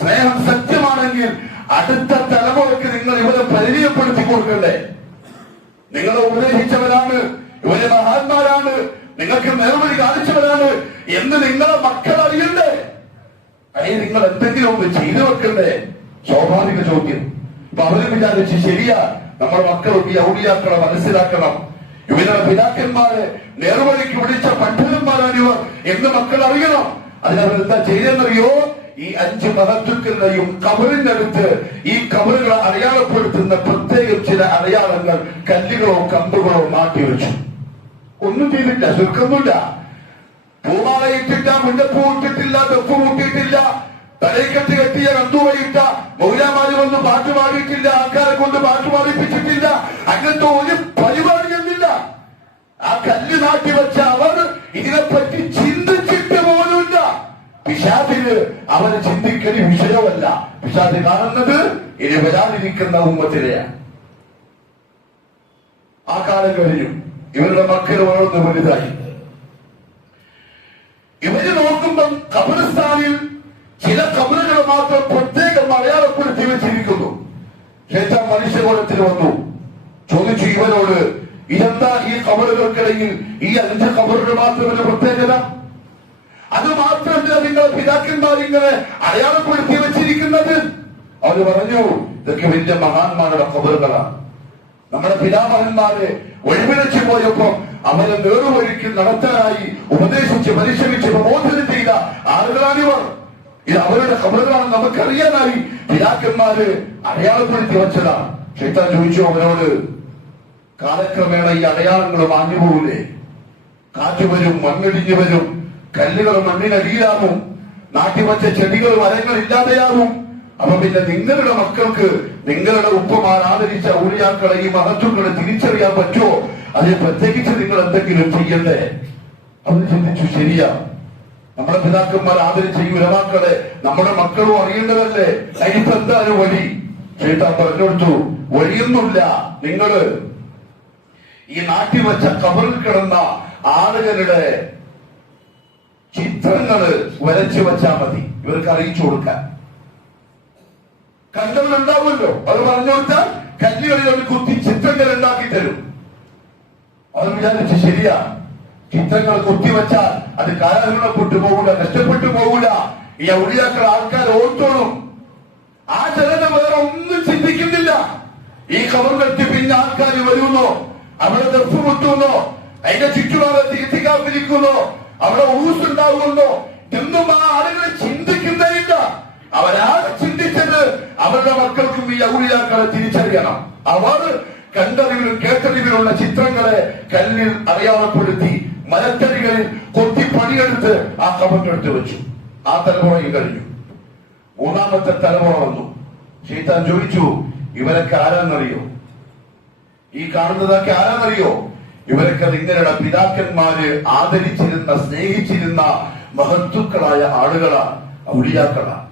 സ്നേഹം സത്യമാണെങ്കിൽ അടുത്ത തലമുറയ്ക്ക് നിങ്ങൾ ഇവരെ പരിചയപ്പെടുത്തി കൊടുക്കണ്ടേ? നിങ്ങളെ ഉപദേശിച്ചവരാണ്, ഇവരെ മഹാന്മാരാണ്, നിങ്ങൾക്ക് നേർവഴി കാണിച്ചവരാണ് എന്ന് നിങ്ങളെ മക്കൾ അറിയണ്ടേ? നിങ്ങൾ എന്തെങ്കിലും ഒന്ന് ചെയ്തു വെക്കണ്ടേ? സ്വാഭാവിക ചോദ്യം. അപ്പൊ അവര് വിചാരിച്ച് ശരിയാ, നമ്മുടെ മക്കളും ഈ ഔലിയാക്കളെ മനസ്സിലാക്കണം, ഇവരുടെ പിതാക്കന്മാരെ നേർവഴിക്ക് വിളിച്ച പണ്ഡിതന്മാരാണ് ഇവർ എന്ന് മക്കൾ അറിയണം. അതിനവരെന്താ ചെയ്തെന്നറിയോ? ഈ 5 മഹത്തുക്കളുടെയും കബറിനടുത്ത് ഈ കബറുകളെ അടയാളപ്പെടുത്തുന്ന പ്രത്യേകം ചില അടയാളങ്ങൾ, കല്ലുകളോ കമ്പുകളോ മാറ്റിവെച്ചു. ഒന്നും ചെയ്തില്ല, ചുരുക്കൊന്നുമില്ല. പൂമാലയിട്ടില്ല, മുല്ലപ്പൂ ഇട്ടിട്ടില്ല, തെപ്പ് കൂട്ടിയിട്ടില്ല, തലയ്ക്കെട്ട് കെട്ടിയ കന്തുവയിട്ട മൗലാമാര് വന്ന് പാട്ട് പാടിയിട്ടില്ല, ആൾക്കാരെ കൊണ്ട് പാട്ട് പാടിപ്പിച്ചിട്ടില്ല. അങ്ങനത്തെ ഒരു പരിപാടിയൊന്നുമില്ല. ആ കല്ല് നാട്ടിവെച്ച അവർ ഇതിനെപ്പറ്റി ചിന്തിച്ചിട്ട് പോലുമില്ല. പിശാചിന് അവന് ചിന്തിക്കല് വിഷയമല്ല. പിശാച് കാണുന്നത് ഇനി വരാനിരിക്കുന്ന ഉമ്മത്തിനെയാണ്. ആ കാലം കഴിഞ്ഞു. ഇവരുടെ മക്കൾ വളർന്ന് വലുതായി. ഇവര് നോക്കുമ്പം ഖബർസ്ഥാനിൽ ചില ഖബറുകൾ മാത്രം പ്രത്യേകം അടയാളപ്പെടുത്തി വെച്ചിരിക്കുന്നു. ശേഷം മനുഷ്യകുലത്തിൽ വന്നു ചോദിച്ചു ഇവരോട്, ഇതെന്താ ഈ ഖബറുകൾക്കിടയിൽ ഈ 5 ഖബറുകൾ മാത്രമല്ല പ്രത്യേകത? അത് മാത്രമല്ല നിങ്ങളുടെ പിതാക്കന്മാർ ഇങ്ങനെ അടയാളപ്പെടുത്തി വെച്ചിരിക്കുന്നത്? അവര് പറഞ്ഞു, ഇതൊക്കെ വലിയ മഹാന്മാരുടെ ഖബറുകളാണ്. നമ്മുടെ പിതാമഹന്മാരെ ഒഴിവിലച്ചു പോയപ്പോ അവരെ നേറുവഴിക്ക് നടത്താനായി ഉപദേശിച്ച് പരിശ്രമിച്ച് പ്രബോധനം ചെയ്ത ആളുകളാണിവർ. ഇത് അവരുടെ ഖബറുകളാണ് നമുക്കറിയാനായി പിതാക്കന്മാര് അടയാളപ്പെടുത്തി വെച്ചതാണ്. ശൈത്താൻ ചോദിച്ചു അവരോട്, കാലക്രമേണ ഈ അടയാളങ്ങൾ മാഞ്ഞു പോകൂലേ? കാറ്റ് വരും, മണ്ണിടിഞ്ഞു വരും, കല്ലുകൾ മണ്ണിനടിയിലാവും, നാട്ടിവച്ച ചെടികൾ മരങ്ങൾ ഇല്ലാതെയാവും. അപ്പൊ പിന്നെ നിങ്ങളുടെ മക്കൾക്ക് നിങ്ങളുടെ ഉപ്പമാർ ആദരിച്ച ഔലിയാക്കളെ ഈ മഹത്വങ്ങളെ തിരിച്ചറിയാൻ പറ്റുമോ? അതിന് പ്രത്യേകിച്ച് നിങ്ങൾ എന്തെങ്കിലും ചെയ്യണ്ടേ? അവര് ചിന്തിച്ചു, ശരിയാ, നമ്മുടെ പിതാക്കന്മാർ ആദരിച്ച ഈ ഉലമാക്കളെ നമ്മുടെ മക്കളും അറിയേണ്ടതല്ലേ? അതിനിപ്പോ എന്താണ് വഴി? ശൈത്താൻ പറഞ്ഞു കൊടുത്തു, വഴിയൊന്നുമില്ല. നിങ്ങള് ഈ നാട്ടിവച്ച ഖബറിൽ കിടന്ന ആളുകളുടെ ചിത്രങ്ങള് വരച്ചു വെച്ചാൽ മതി, ഇവർക്ക് അറിയിച്ചു കൊടുക്കാൻ. കണ്ടവരുണ്ടാവുമല്ലോ, അത് പറഞ്ഞു കൊടുത്താൽ കല്ലുകളിൽ ഒരു കുത്തി ചിത്രങ്ങൾ ഉണ്ടാക്കി തരും. അവർ വിചാരിച്ച് ശരിയാ, ചിത്രങ്ങൾ കുത്തിവെച്ചാൽ അത് കാലഹരണപ്പെട്ടു പോകൂല, നഷ്ടപ്പെട്ടു പോകൂല. ഈ ഔലിയാക്കൾ ആൾക്കാർ ഓർത്തോളും. ആ ജനത വേറെ ഒന്നും ചിന്തിക്കുന്നില്ല. ഈ ഖബറിലെത്തി പിന്നെ ആൾക്കാർ വരുന്നോ, അവിടെ ദർഫ് മുട്ടുന്നോ, അതിന്റെ ചുറ്റുഭാഗത്ത് ഇത്തികാഫിരിക്കുന്നോ, അവിടെ ഊസുണ്ടാകുന്നോ എന്നും ആ ആളുകളെ ചിന്തിക്കുന്നേയില്ല. അവരാണ് ചിന്തിച്ചത് അവരുടെ മക്കൾക്കും ഈ ഔലിയാക്കളെ തിരിച്ചറിയണം. അവർ കണ്ടറിവിലും കേട്ടറിവിലുള്ള ചിത്രങ്ങളെ കല്ലിൽ അടയാളപ്പെടുത്തി മരത്തടികളിൽ കൊത്തി പണിയെടുത്ത് ആ ഖബറിനെടുത്ത് വെച്ചു. ആ തലമുറയും കഴിഞ്ഞു. 3ാമത്തെ തലമുറ വന്നു. ശൈത്താൻ ചോദിച്ചു, ഇവരൊക്കെ ആരാന്നറിയോ? ഈ കാണുന്നതൊക്കെ ആരാന്നറിയോ? ഇവരൊക്കെ നിങ്ങളുടെ പിതാക്കന്മാര് ആദരിച്ചിരുന്ന, സ്നേഹിച്ചിരുന്ന മഹത്തുക്കളായ ആളുകളാണ്, ഔലിയാക്കളാണ്.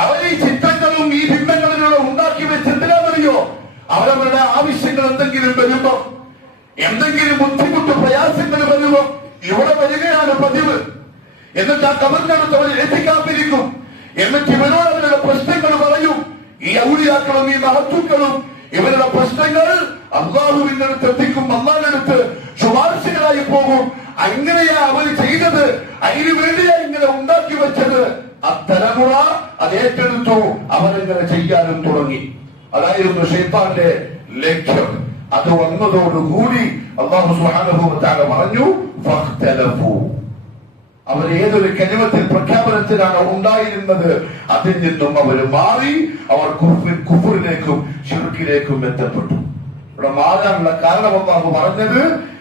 അവർ ഈ ചിത്രങ്ങളും ഈ ബിംബങ്ങളിലൂടെ ഉണ്ടാക്കി വെച്ചെന്തിനാണെന്നറിയോ? അവരവരുടെ ആവശ്യങ്ങൾ എന്തെങ്കിലും വരുമ്പോ, എന്തെങ്കിലും ബുദ്ധിമുട്ട് പ്രയാസങ്ങൾ വരുമ്പോ ഇവിടെ വരികയാണ് പതിവ്. എന്നിട്ട് ആ ഖബറിനടുത്ത് അവർ എത്തിക്കാത്തിരിക്കും. എന്നിട്ട് ഇവരോട് അവരുടെ പ്രശ്നങ്ങൾ പറയും. ഈ ഔലിയാക്കളും ഈ മഹത്തുക്കളും ഇവരുടെ പ്രശ്നങ്ങൾ അള്ളാഹുവിന്റെ അടുത്ത് എത്തിക്കും, അള്ളാഹിന്റെ അടുത്ത് ശുപാർശകളായി പോകും. അങ്ങനെയാ അവർ ചെയ്തത്, അതിനു വേണ്ടിയാ ഇങ്ങനെ ഉണ്ടാക്കി വെച്ചത്. ആ തലമുറ അത് ഏറ്റെടുത്തു, അവരിങ്ങനെ ചെയ്യാനും തുടങ്ങി. അതായിരുന്നു ശൈത്താന്റെ ലക്ഷ്യം. അത് വന്നതോടുകൂടി അല്ലാഹു സുബ്ഹാനഹു വ തആല പറഞ്ഞു, ഫഖ്തലഫു. അവർ ഏതൊരു കലിമത്തിൽ പ്രഖ്യാപനത്തിലാണ് ഉണ്ടായിരുന്നത്, അതിൽ നിന്നും അവർ മാറി. അവർ കുഫറിലേക്കും ശിർക്കിലേക്കും എത്തപ്പെട്ടു. ഇവിടെ മാറാനുള്ള കാരണം അല്ലാഹു പറഞ്ഞത്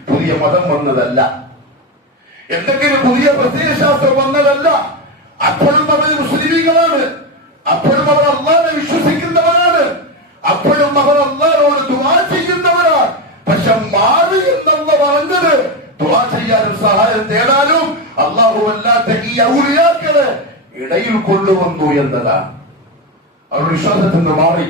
പുതിയ മതം വന്നതല്ല, എന്തെങ്കിലും പുതിയ പ്രത്യയശാസ്ത്രം വന്നതല്ല. അപ്പോഴും അവർ മുസ്ലിമീങ്ങളാണ്, അപ്പോഴും അവർ അല്ലാഹുവിനെ വിശ്വസിക്കുന്നവരാണ്, അപ്പോഴും അവർ അല്ലാഹുവോട് ദുആ ചെയ്യുന്നവരാണ്. പക്ഷെ മാറി എന്നല്ല പറഞ്ഞത്, ദുആ ചെയ്യാനും സഹായം തേടാനും അല്ലാഹു അല്ലാത്ത ഈ ഔലിയാക്കളെ ഇടയിൽ കൊണ്ടുവന്നു എന്നതാണ്. അവർ വിശ്വാസത്തിൽ നിന്ന് മാറി,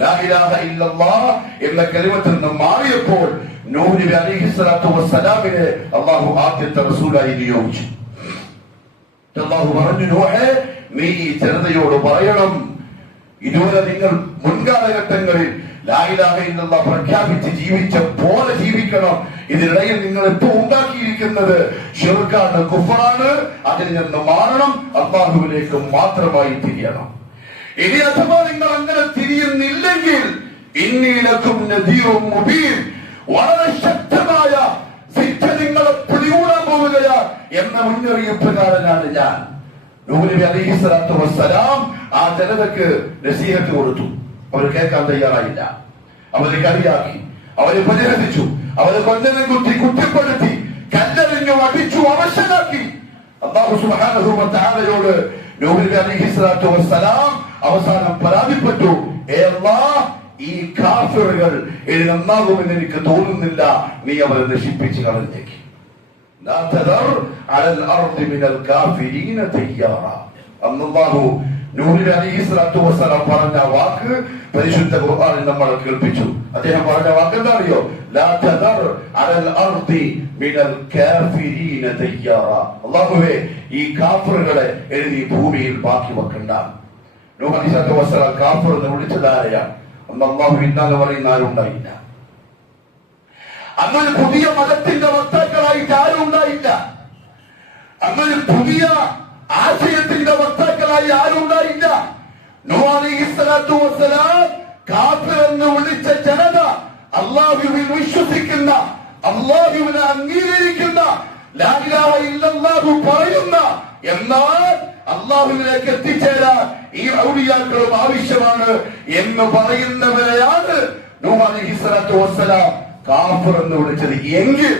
ലാ ഇലാഹ ഇല്ലല്ലാഹ് എന്ന കലിമത്തിൽ നിന്ന് മാറിയപ്പോൾ നൂഹ് നബി അലൈഹിസ്സലാത്തു വസ്സലാമിനെ അല്ലാഹു ആദ്യത്തെ റസൂലായി നിയോഗിച്ചു. അല്ലാഹു പറഞ്ഞു, നൂഹേ, നീ ഈ ജനതയോട് പറയണം, ഇതുവരെ നിങ്ങൾ മുൻകാലഘട്ടങ്ങളിൽ ലാ ഇലാഹ ഇല്ലല്ലാഹ് പ്രഖ്യാപിച്ച് ജീവിച്ച പോലെ ജീവിക്കണം. ഇതിനിടയിൽ നിങ്ങൾ ഇപ്പൊ ഉണ്ടാക്കിയിരിക്കുന്നത് ശിർക്കാണ്, കുഫറാണ്. അതിൽ നിന്ന് മാറണം, അല്ലാഹുവിലേക്ക് മാത്രമായി തിരിയണം. ഇനി അഥവാ നിങ്ങൾ അങ്ങനെ തിരിയുന്നില്ലെങ്കിൽ ഇന്നി ലക്കും നദീറും മുബീൻ, വളരെ ശക്തമായ ശിക്ഷ നിങ്ങളെ പിടികൂടാൻ പോവുകയാ എന്ന മുന്നറിയിപ്പുകാരനാണ് ഞാൻ. നൂഹ് നബി അലൈഹിസ്സലാത്തു വസ്സലാം ആ ജനതക്ക് നസീഹത്ത് കൊടുത്തു. അവർ കേൾക്കാൻ തയ്യാറായില്ല. അവരെ കളിയാക്കി, അവരെ പരിഹസിച്ചു, അവരെ കൊല്ലനെ കുത്തി കുറ്റപ്പെടുത്തി, കല്ലെറിഞ്ഞു അടിച്ചു അവശനാക്കി. അല്ലാഹു സുബ്ഹാനഹു വ തആലയോട് നൂഹ് നബി അലൈഹിസ്സലാത്തു വസ്സലാം അവസാനം പരാതിപ്പെട്ടു, ഏ അല്ലാഹ്, ഈ കാഫിറുകൾ ഇനി നന്നാകുമെന്ന് എനിക്ക് തോന്നുന്നില്ല, നീ അവരെ നശിപ്പിച്ച് കളഞ്ഞേക്ക്. ലാ തദർ അലൽ അർദി മിനൽ കാഫിരീന തയ്യാറ. അല്ലാഹു നൂഹ് നബി അലൈഹിസ്സലാത്തു വസ്സലാം പറഞ്ഞ വാക്ക് പരിശുദ്ധ ഖുർആനിൽ നമ്മൾ കേൾപ്പിച്ചു. അദ്ദേഹം പറഞ്ഞ വാക്ക് എന്താ അറിയോ? ലാ തദർ അലൽ അർദി മിനൽ കാഫിരീന തയ്യാറ. അല്ലാഹുവേ, ഈ കാഫിറുകളെ എഴുതി ഭൂമിയിൽ ബാക്കി വെക്കണ്ട. നൂഹ് അലൈഹിസ്സലാത്തു വസ്സലാം കാഫിർ എന്ന് വിളിച്ചതാരെയാണ്? അന്ന് അല്ലാഹു ഇന്നാന്ന് പറയുന്ന ആരും ഉണ്ടായില്ല. അന്നൊരു പുതിയ മതത്തിന്റെ വക്താക്കളായിട്ട് ആരും ഉണ്ടായില്ല. അന്നൊരു പുതിയ ആശയത്തിന്റെ വക്താക്കളായി ആരും ഉണ്ടായില്ല. നൂഹ് അലൈഹിസ്സലാത്തു വസ്സലാം കാഫിർ എന്ന് വിളിച്ച ജനത അല്ലാഹുവിൽ വിശ്വസിക്കുന്ന, അല്ലാഹുവിനെ അംഗീകരിക്കുന്ന, ലാ ഇലാഹ ഇല്ലല്ലാഹു പറയുന്ന, എന്നാൽ അല്ലാഹുവിലേക്ക് എത്തിച്ചേരാൻ ഈ ഔലിയാക്കളും ആവശ്യമാണ് എന്ന് പറയുന്നവരെയാണ് നൂഹ് അലൈഹിസ്സലാത്തു വസ്സലാം കാഫിർ എന്ന് വിളിച്ചത്. എങ്കിൽ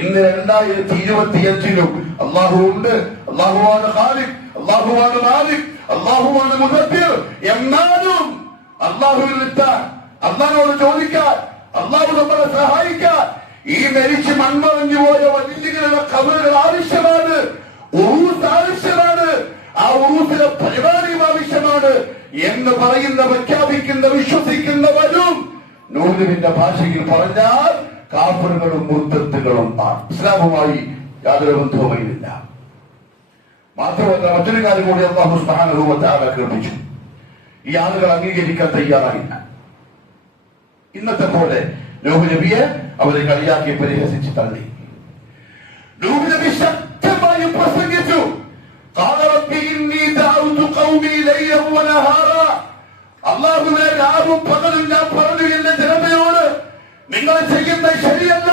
ഇന്ന് 2025 അല്ലാഹു ഉണ്ട്, അല്ലാഹുവാണ് ഖാലിഖ്, അല്ലാഹുവാണ് മാലിക്, അല്ലാഹുവാണ് മുദബ്ബിർ. എന്നാലും അല്ലാഹുവിനെത്താൻ, അല്ലാഹുവോട് ചോദിക്കാൻ, അല്ലാഹു നമ്മളെ സഹായിക്കാൻ ഈ മരിച്ച് മൺമറഞ്ഞു പോയ വലിയകളുടെ ഖബറുകൾ ആവശ്യമാണ്, ഉറൂസ് ആവശ്യമാണ്, ആ ഉറൂസിലെ പരിപാടിയും ആവശ്യമാണ് എന്ന് പറയുന്ന, പ്രഖ്യാപിക്കുന്ന, വിശ്വസിക്കുന്നവരും നൂഹുവിന്റെ ഭാഷയിൽ പറഞ്ഞാൽ കാഫിറുകളും മുർത്തത്തുകളും ആണ്. ഇസ്ലാമുമായി യാതൊരു ബന്ധവുമില്ല. മാത്രമല്ല മറ്റൊരു കാര്യം കൂടി അല്ലാഹു സുബ്ഹാനഹു വ തആല കേൾപ്പിച്ചു. ഈ ആളുകൾ അംഗീകരിക്കാൻ തയ്യാറായില്ല. ഇന്നത്തെ പോലെ നൂഹ് നബിയെ അവരെ കളിയാക്കി പരിഹസിച്ച് തള്ളി. നൂഹ് നബി ശക്തമായി പ്രസംഗിച്ചു. ഖാല റബ്ബി ഇന്നി ദഅഉതു ഖൗമി ലൈലൻ വ നഹാറ. അല്ലാഹുവേ, രാവും പകലും ഞാൻ പറഞ്ഞു എന്റെ ജനതയോട്, നിങ്ങൾ ചെയ്യുന്നത് ശരിയല്ല,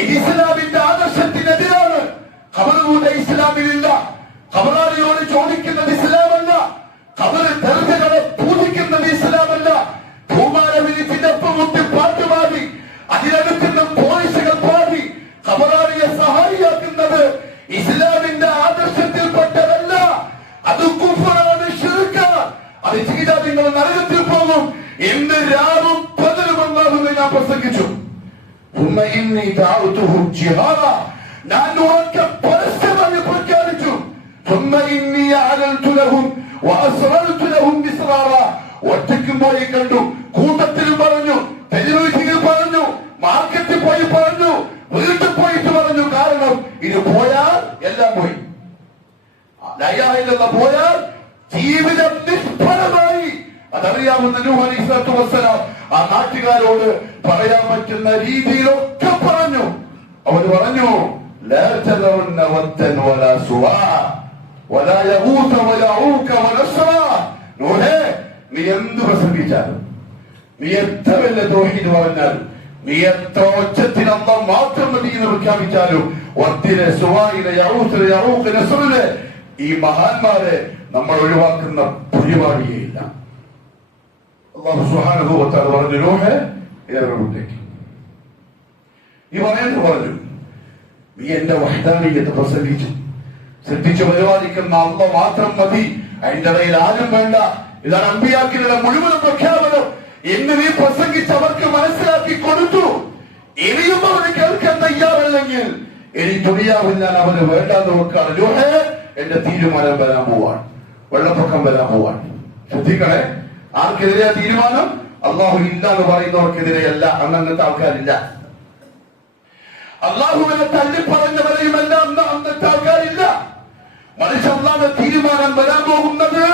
ഇത് ഇസ്ലാമിന്റെ ആദർശത്തിനെതിരാണ്. ഖബറുകൂടെ ഇസ്ലാമിലില്ല. ഖബറാളിയോട് ചോദിക്കുന്നത് ഇസ്ലാമല്ല. ഖബർ ദർഗകളെ പൂജിക്കുന്നത് ഇസ്ലാമല്ല. ഭൂമാനവിധിന്റെ ഒപ്പമുട്ടി പാട്ടുപാടി അതിനടുക്കുന്ന പോലീസുകൾ പാടി ഖബറാളിയെ സഹായിയാക്കുന്നത് ഇസ്ലാമിന്റെ ആദർശത്തിൽപ്പെട്ടതല്ല. അത് കുഫറാണ്, ശിർക്കാണ്. അത് ചെയ്താൽ നിങ്ങൾ നരകത്തിൽ പോകും എന്ന് രാവും പകലും അല്ലാഹുവേ ഞാൻ പ്രസംഗിച്ചു. ഞാൻ ഉറക്കെ പരസ്യമായി പ്രഖ്യാപിച്ചു. ഒറ്റയ്ക്കും പോയി കണ്ടു, കൂട്ടത്തിലും പറഞ്ഞു, ടെലിവിഷനിൽ പറഞ്ഞു, മാർക്കറ്റിൽ പോയി പറഞ്ഞു, വീട്ടിൽ പോയിട്ട് പറഞ്ഞു. കാരണം ഇത് പോയാൽ എല്ലാം പോയി. പോയാൽ ജീവിതം നിഷ്ഫലമായി. അതറിയാവുന്ന നൂഹ് അലൈഹിസ്സലാത്തു വസ്സലാം ആ നാട്ടുകാരോട് പറയാൻ പറ്റുന്ന രീതിയിലൊക്കെ പറഞ്ഞു. അവർ പറഞ്ഞു, ലാ തദറുന്ന വദ്ദൻ വലാ സുവാഅ വലാ യഗൂസ വയഊക വനസ്റാ. നൂഹേ, നീ എന്ത് പ്രസംഗിച്ചാലും, നീ എത്ര വലിയ തൗഹീദ് പറഞ്ഞാലും, നീ എത്ര ഒച്ചത്തിൽ അല്ലാഹ് മാത്രം മതി എന്ന് പ്രഖ്യാപിച്ചാലും, വദ്ദിനെ, സുവാഇനെ, യഊസിനെ, യഊഖിനെ, നസ്റിനെ, ഈ മഹാന്മാരെ നമ്മൾ ഒഴിവാക്കുന്ന പരിപാടിയേയില്ല. അല്ലാഹു സുബ്ഹാനഹു വ തആല പറഞ്ഞു, നൂഹേ, ഇവരുടെ ഈ പറയുന്നത് പറഞ്ഞു, നീ എന്റെ വഹ്ദാനിയത്ത് പ്രസംഗിച്ചു, ശ്രദ്ധിച്ചു പരിപാലിക്കുന്ന അല്ലാഹ് മാത്രം മതി, അതിന്റെ ഇടയിൽ ആരും വേണ്ട, ഇതാണ് അമ്പിയാക്കളുടെ മുഴുവൻ പ്രഖ്യാപനം എന്ന് നീ പ്രസംഗിച്ച് അവർക്ക് മനസ്സിലാക്കി കൊടുത്തു. ഇനിയും അവര് കേൾക്കാൻ തയ്യാറല്ലെങ്കിൽ ഇനി ദുനിയാവിൽ ഞാൻ അവന് വേണ്ടാന്ന് നോക്കാണ്. നൂഹേ, എന്റെ തീരുമാനം വരാൻ പോവാണ്, വെള്ളപ്പൊക്കം വരാൻ പോവാണ്. ശ്രദ്ധിക്കണേ, ആർക്കെതിരെയാ തീരുമാനം? അള്ളാഹു ഇല്ല എന്ന് പറയുന്നവർക്കെതിരെയല്ല. അങ്ങനത്തെ ആൾക്കാരില്ല. അള്ളാഹുവിനെ തള്ളി പറഞ്ഞവരെയുമല്ല അന്നത്തെ ആൾക്കാരില്ല. മറിച്ച് അള്ളാന്റെ തീരുമാനം വരാൻ പോകുന്നത്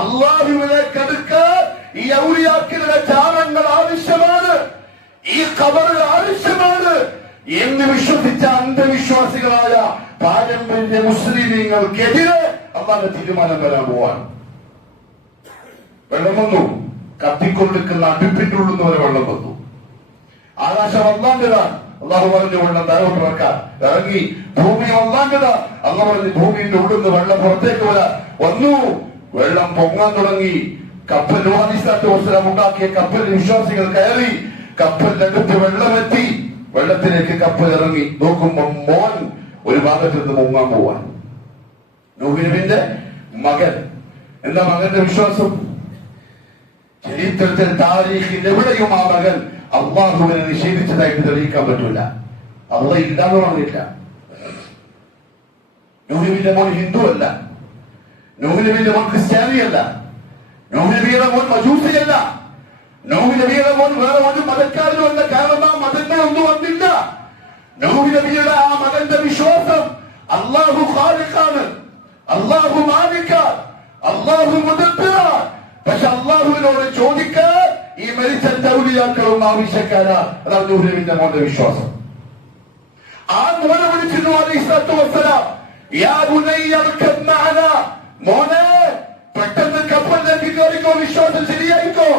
അള്ളാഹുവിലേക്ക് അടുക്കാൻ ഈ ഔലിയാക്കളുടെ ചാരങ്ങൾ ആവശ്യമാണ്, ഈ ഖബറുകൾ ആവശ്യമാണ് എന്ന് വിശ്വസിച്ച അന്ധവിശ്വാസികളായ പാരമ്പര്യ മുസ്ലിമീങ്ങൾക്കെതിരെ അള്ളാന്റെ തീരുമാനം വരാൻ പോവാൻ. വെള്ളം വന്നു, കത്തിക്കൊണ്ടിരിക്കുന്ന അടുപ്പിന്റെ ഉള്ളിൽ നിന്ന് വരെ വെള്ളം വന്നു. ആകാശം അള്ളാന്റെതാണ്, അള്ളാഹു പറഞ്ഞു വെള്ളം താഴോട്ട് വെക്കാൻ ഇറങ്ങി. ഭൂമി അള്ളാന്റെതാ, അള്ളാഹു പറഞ്ഞു ഭൂമിയുടെ ഉള്ളിൽ നിന്ന് വെള്ളം പുറത്തേക്ക് വന്നു. വെള്ളം പൊങ്ങാൻ തുടങ്ങി. കപ്പൽ ഉണ്ടാക്കിയ കപ്പലിൽ വിശ്വാസികൾ കയറി. കപ്പലിനടുത്ത് വെള്ളമെത്തി. വെള്ളത്തിലേക്ക് കപ്പൽ ഇറങ്ങി. നോക്കുമ്പോ മോൻ ഒരു ഭാഗത്ത് നിന്ന് മുങ്ങാൻ പോവാൻ. നൂഹ് നബിയുടെ മകൻ. എന്താ മകന്റെ വിശ്വാസം? ചരിത്രത്തിൽ താരീഖിൽ എവിടെയും ആ മകൻ അള്ളാഹുവിനെ നിഷേധിച്ചതായിട്ട് തെളിയിക്കാൻ പറ്റൂല. അള്ളാഹ് ഇല്ലാന്ന് പറഞ്ഞില്ല. നൂഹ് നബിയുടെ മോൻ ഹിന്ദു അല്ല, നൂഹ് നബിയുടെ മോൻ ക്രിസ്ത്യാനിയല്ല, നൂഹ് നബിയുടെ മോൻ മജൂസിയല്ല, നൂഹ് നബിയുടെ മോൻ വേറെ ഒരു മതക്കാരനുമല്ല. കാരണം ആ മതങ്ങളൊന്നും വന്നില്ല. നൂഹ് നബിയുടെ ആ മകന്റെ വിശ്വാസം അള്ളാഹു ഖാലിഖാണ്, അള്ളാഹു മാലിക്കാണ്, അള്ളാഹു മുദബ്ബിറാണ്. പക്ഷെ അള്ളാഹുവിനോട് ചോദിക്കാൻ ഈ മരിച്ച ഔലിയാക്കളും ആവശ്യക്കാരാണ്. അതാണ് നൂഹ് നബിയുടെ മോന്റെ വിശ്വാസം. ആ മോനെ വിളിച്ചിരുന്നു അലൈഹിസ്സലാത്തു വസ്സലാം, യാ ബുനയ്യ ഇർകബ് മഅനാ, മോനെ പെട്ടെന്ന് കപ്പലിലേക്ക് കയറിക്കോ, വിശ്വാസം ശരിയായിക്കോ.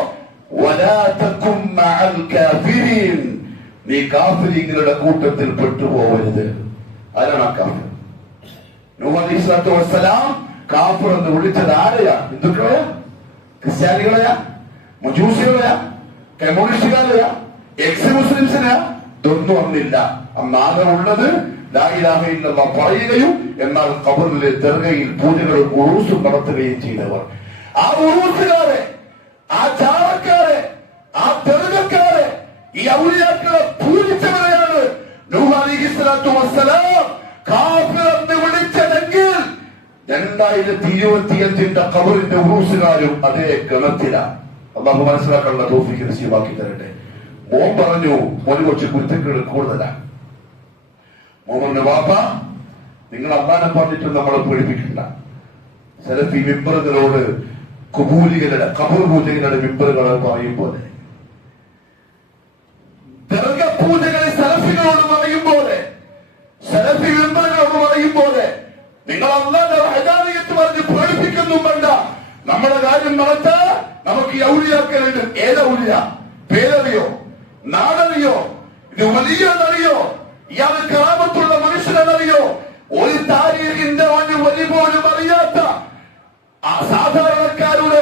വലാ തകും മഅൽ കാഫിരീൻ, നീ കാഫിരീങ്ങളുടെ കൂട്ടത്തിൽ പെട്ടുപോകരുത്. ആരാണ് ആ കാഫിർ? നൂഹ് അലൈഹിസ്സലാത്തു വസ്സലാം കാഫിർ എന്ന് വിളിച്ചത് ആരെയാ? ഹിന്ദുക്കളെയാ? ക്രിസ്ത്യാനികളെയാ? മജൂസികളെയാ? കമ്മ്യൂണിസ്റ്റുകാരെയാ? എക്സ് മുസ്ലിംസിനെയാ? ഇതൊന്നും അന്നില്ല. അന്നാകെ ഉള്ളത് ലാ ഇലാഹ ഇല്ലല്ലാഹ് പറയുകയും എന്നാൽ ഖബറിലെ ദർഗയിൽ പൂജകളും ഉറൂസും നടത്തുകയും ചെയ്തവർ. ആ ഉറൂസുകാരെ, ആ ചാവക്കാരെ, ആ ദർഗക്കാരെ, ഈ ഔലിയാക്കളെ പൂജിച്ചവരെയാണ് നൂഹ് അലൈഹിസ്സലാത്തു വസ്സലാം കാഫിർ എന്ന് വിളിച്ചതെങ്കിൽ 2025 ഖബറിന്റെ ഉറൂസുകാരും അതേ ഗണത്തിലാണ്. അള്ളാഹു മനസ്സിലാക്കാനുള്ള തൗഫീഖ് നസീബാക്കി തരട്ടെ. മോൻ പറഞ്ഞു മോന് കുറച്ച് കുരുത്തക്കേട് കൂടുതലാണ്. മോഹന്റെ വാപ്പ, നിങ്ങൾ അള്ളാനെ പറഞ്ഞിട്ട് നമ്മളെ പേടിപ്പിക്കണ്ട. സലഫി മിമ്പറുകളോട് കുബൂലികളുടെ ഖബർ പൂജകളുടെ മിമ്പറുകൾ പറയും പോലെ, ദർഗ പൂജകളെ സലഫികളോട് പറയും പോലെ, സലഫി മിമ്പറുകളോട് പറയും പോലെ നിങ്ങൾ അള്ളാന്റെ വഹദാനിയത്ത് പറഞ്ഞ് പേടിപ്പിക്കൊന്നും വേണ്ട. നമ്മുടെ കാര്യം നടത്താൻ നമുക്ക് ഈ ഔലിയാക്കളുണ്ട്. ഏതൗലിയ? പേരറിയോ? നാടറിയോ? ഇത് വലിയതറിയോ? ഇയാള് കറാമത്തുള്ള മനുഷ്യനറിയോ? ഒരു താരീഖിന്റെ ഒരു വലി പോലും അറിയാത്ത ആ സാധാരണക്കാരുടെ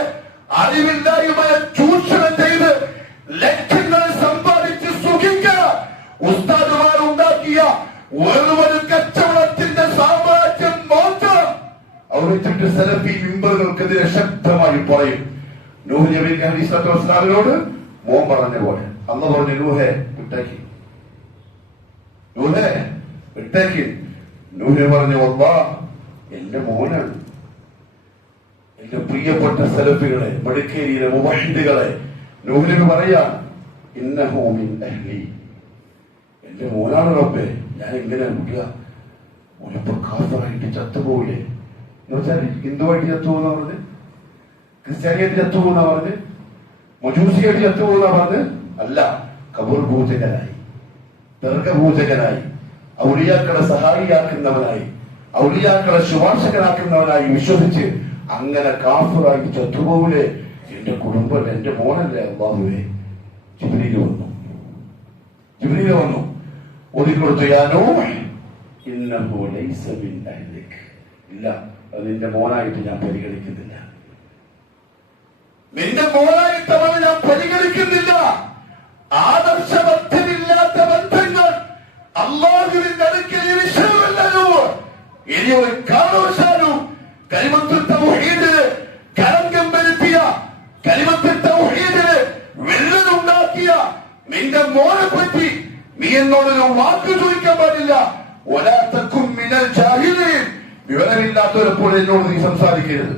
അറിവില്ലായ്മയെ ചൂഷണം ചെയ്ത് ലക്ഷങ്ങളെ സമ്പാദിച്ച് സുഖിക്കുക ഉസ്താദുമാർ ഉണ്ടാക്കിയ ഒരു കച്ചവടത്തിന്റെ സാമ്രാജ്യം മാത്രം അവരെ സലഫി മിമ്പറുകൾക്കെതിരെ ശക്തമായി പറയും. നൂഹ് നബി അലൈഹിസ്സലാത്തു വസ്സലാമിനോട് മോൻ പറഞ്ഞ പോലെ അല്ലാഹു പറഞ്ഞു, നൂഹേ വിട്ടേക്ക്, നൂഹേ വിട്ടേക്ക്. നൂഹ് പറഞ്ഞു, അല്ലാഹ് എന്റെ മോനാണ്. എന്റെ പ്രിയപ്പെട്ട സലഫികളെ, മടിക്കേരിയിലെ മുവഹിദുകളെ, നൂഹ് നബി പറയാ, ഇന്നഹു മിൻ അഹ്ലി, എന്റെ മോനാണ് റബ്ബേ, ഞാൻ എങ്ങനെ വിടുക? ഓനിപ്പോ കാഫിറായിട്ട് ചത്തുപോയില്ലേ എന്ന് വെച്ചാൽ ഹിന്ദുവായിട്ട് ചത്തുപോകുന്ന പറഞ്ഞ്, ക്രിസ്ത്യാനിയായിട്ട് ചത്തുപോകുന്ന പറഞ്ഞ്, മജൂസിയായിട്ട് ചത്തുപോകുന്ന പറഞ്ഞ് അല്ല, ഖബർ പൂജകനായി, ദർഗ പൂജകനായി, ഔലിയാക്കളെ സഹായിയാക്കുന്നവനായി, ഔലിയാക്കളെ ശുപാർശകനാക്കുന്നവനായി വിശ്വസിച്ച് അങ്ങനെ കാഫിറായി ചത്തുപോകൂലേ? എന്റെ കുടുംബം, എന്റെ മോനല്ലേ അല്ലാഹുവേ. ജിബ്രീൽ വന്നു ഓതിക്കൊടുത്തു, യാ നൂഹ് ഇന്നഹു ലൈസ മിൻ അഹ്ലിക്, ഇല്ല, അത് നിന്റെ മോനായിട്ട് ഞാൻ പരിഗണിക്കുന്നില്ല, നിന്റെ മോനായിട്ട് അവനെ ഞാൻ പരിഗണിക്കുന്നില്ല. ആദർശബദ്ധമില്ലാത്ത ബന്ധങ്ങൾ അല്ലാഹുവിന്റെ അടുക്കൽ വിഷയമല്ലല്ലോ. ഇനി ഒരു കാരണവശാലും കലിമത്തുൽ തൗഹീദിന് കളങ്കം വരുത്തിയ, കലിമത്തുൽ തൗഹീദിന് വിള്ളലുണ്ടാക്കിയ നിന്റെ മോനെ പറ്റി നീ എന്നോടൊരു വാക്ക് ചോദിക്കാൻ പാടില്ല. വലാ തകും മിനൽ ജാഹിലീൻ, വിവരമില്ലാത്തവരെപ്പോലെ എന്നോട് നീ സംസാരിക്കരുത്.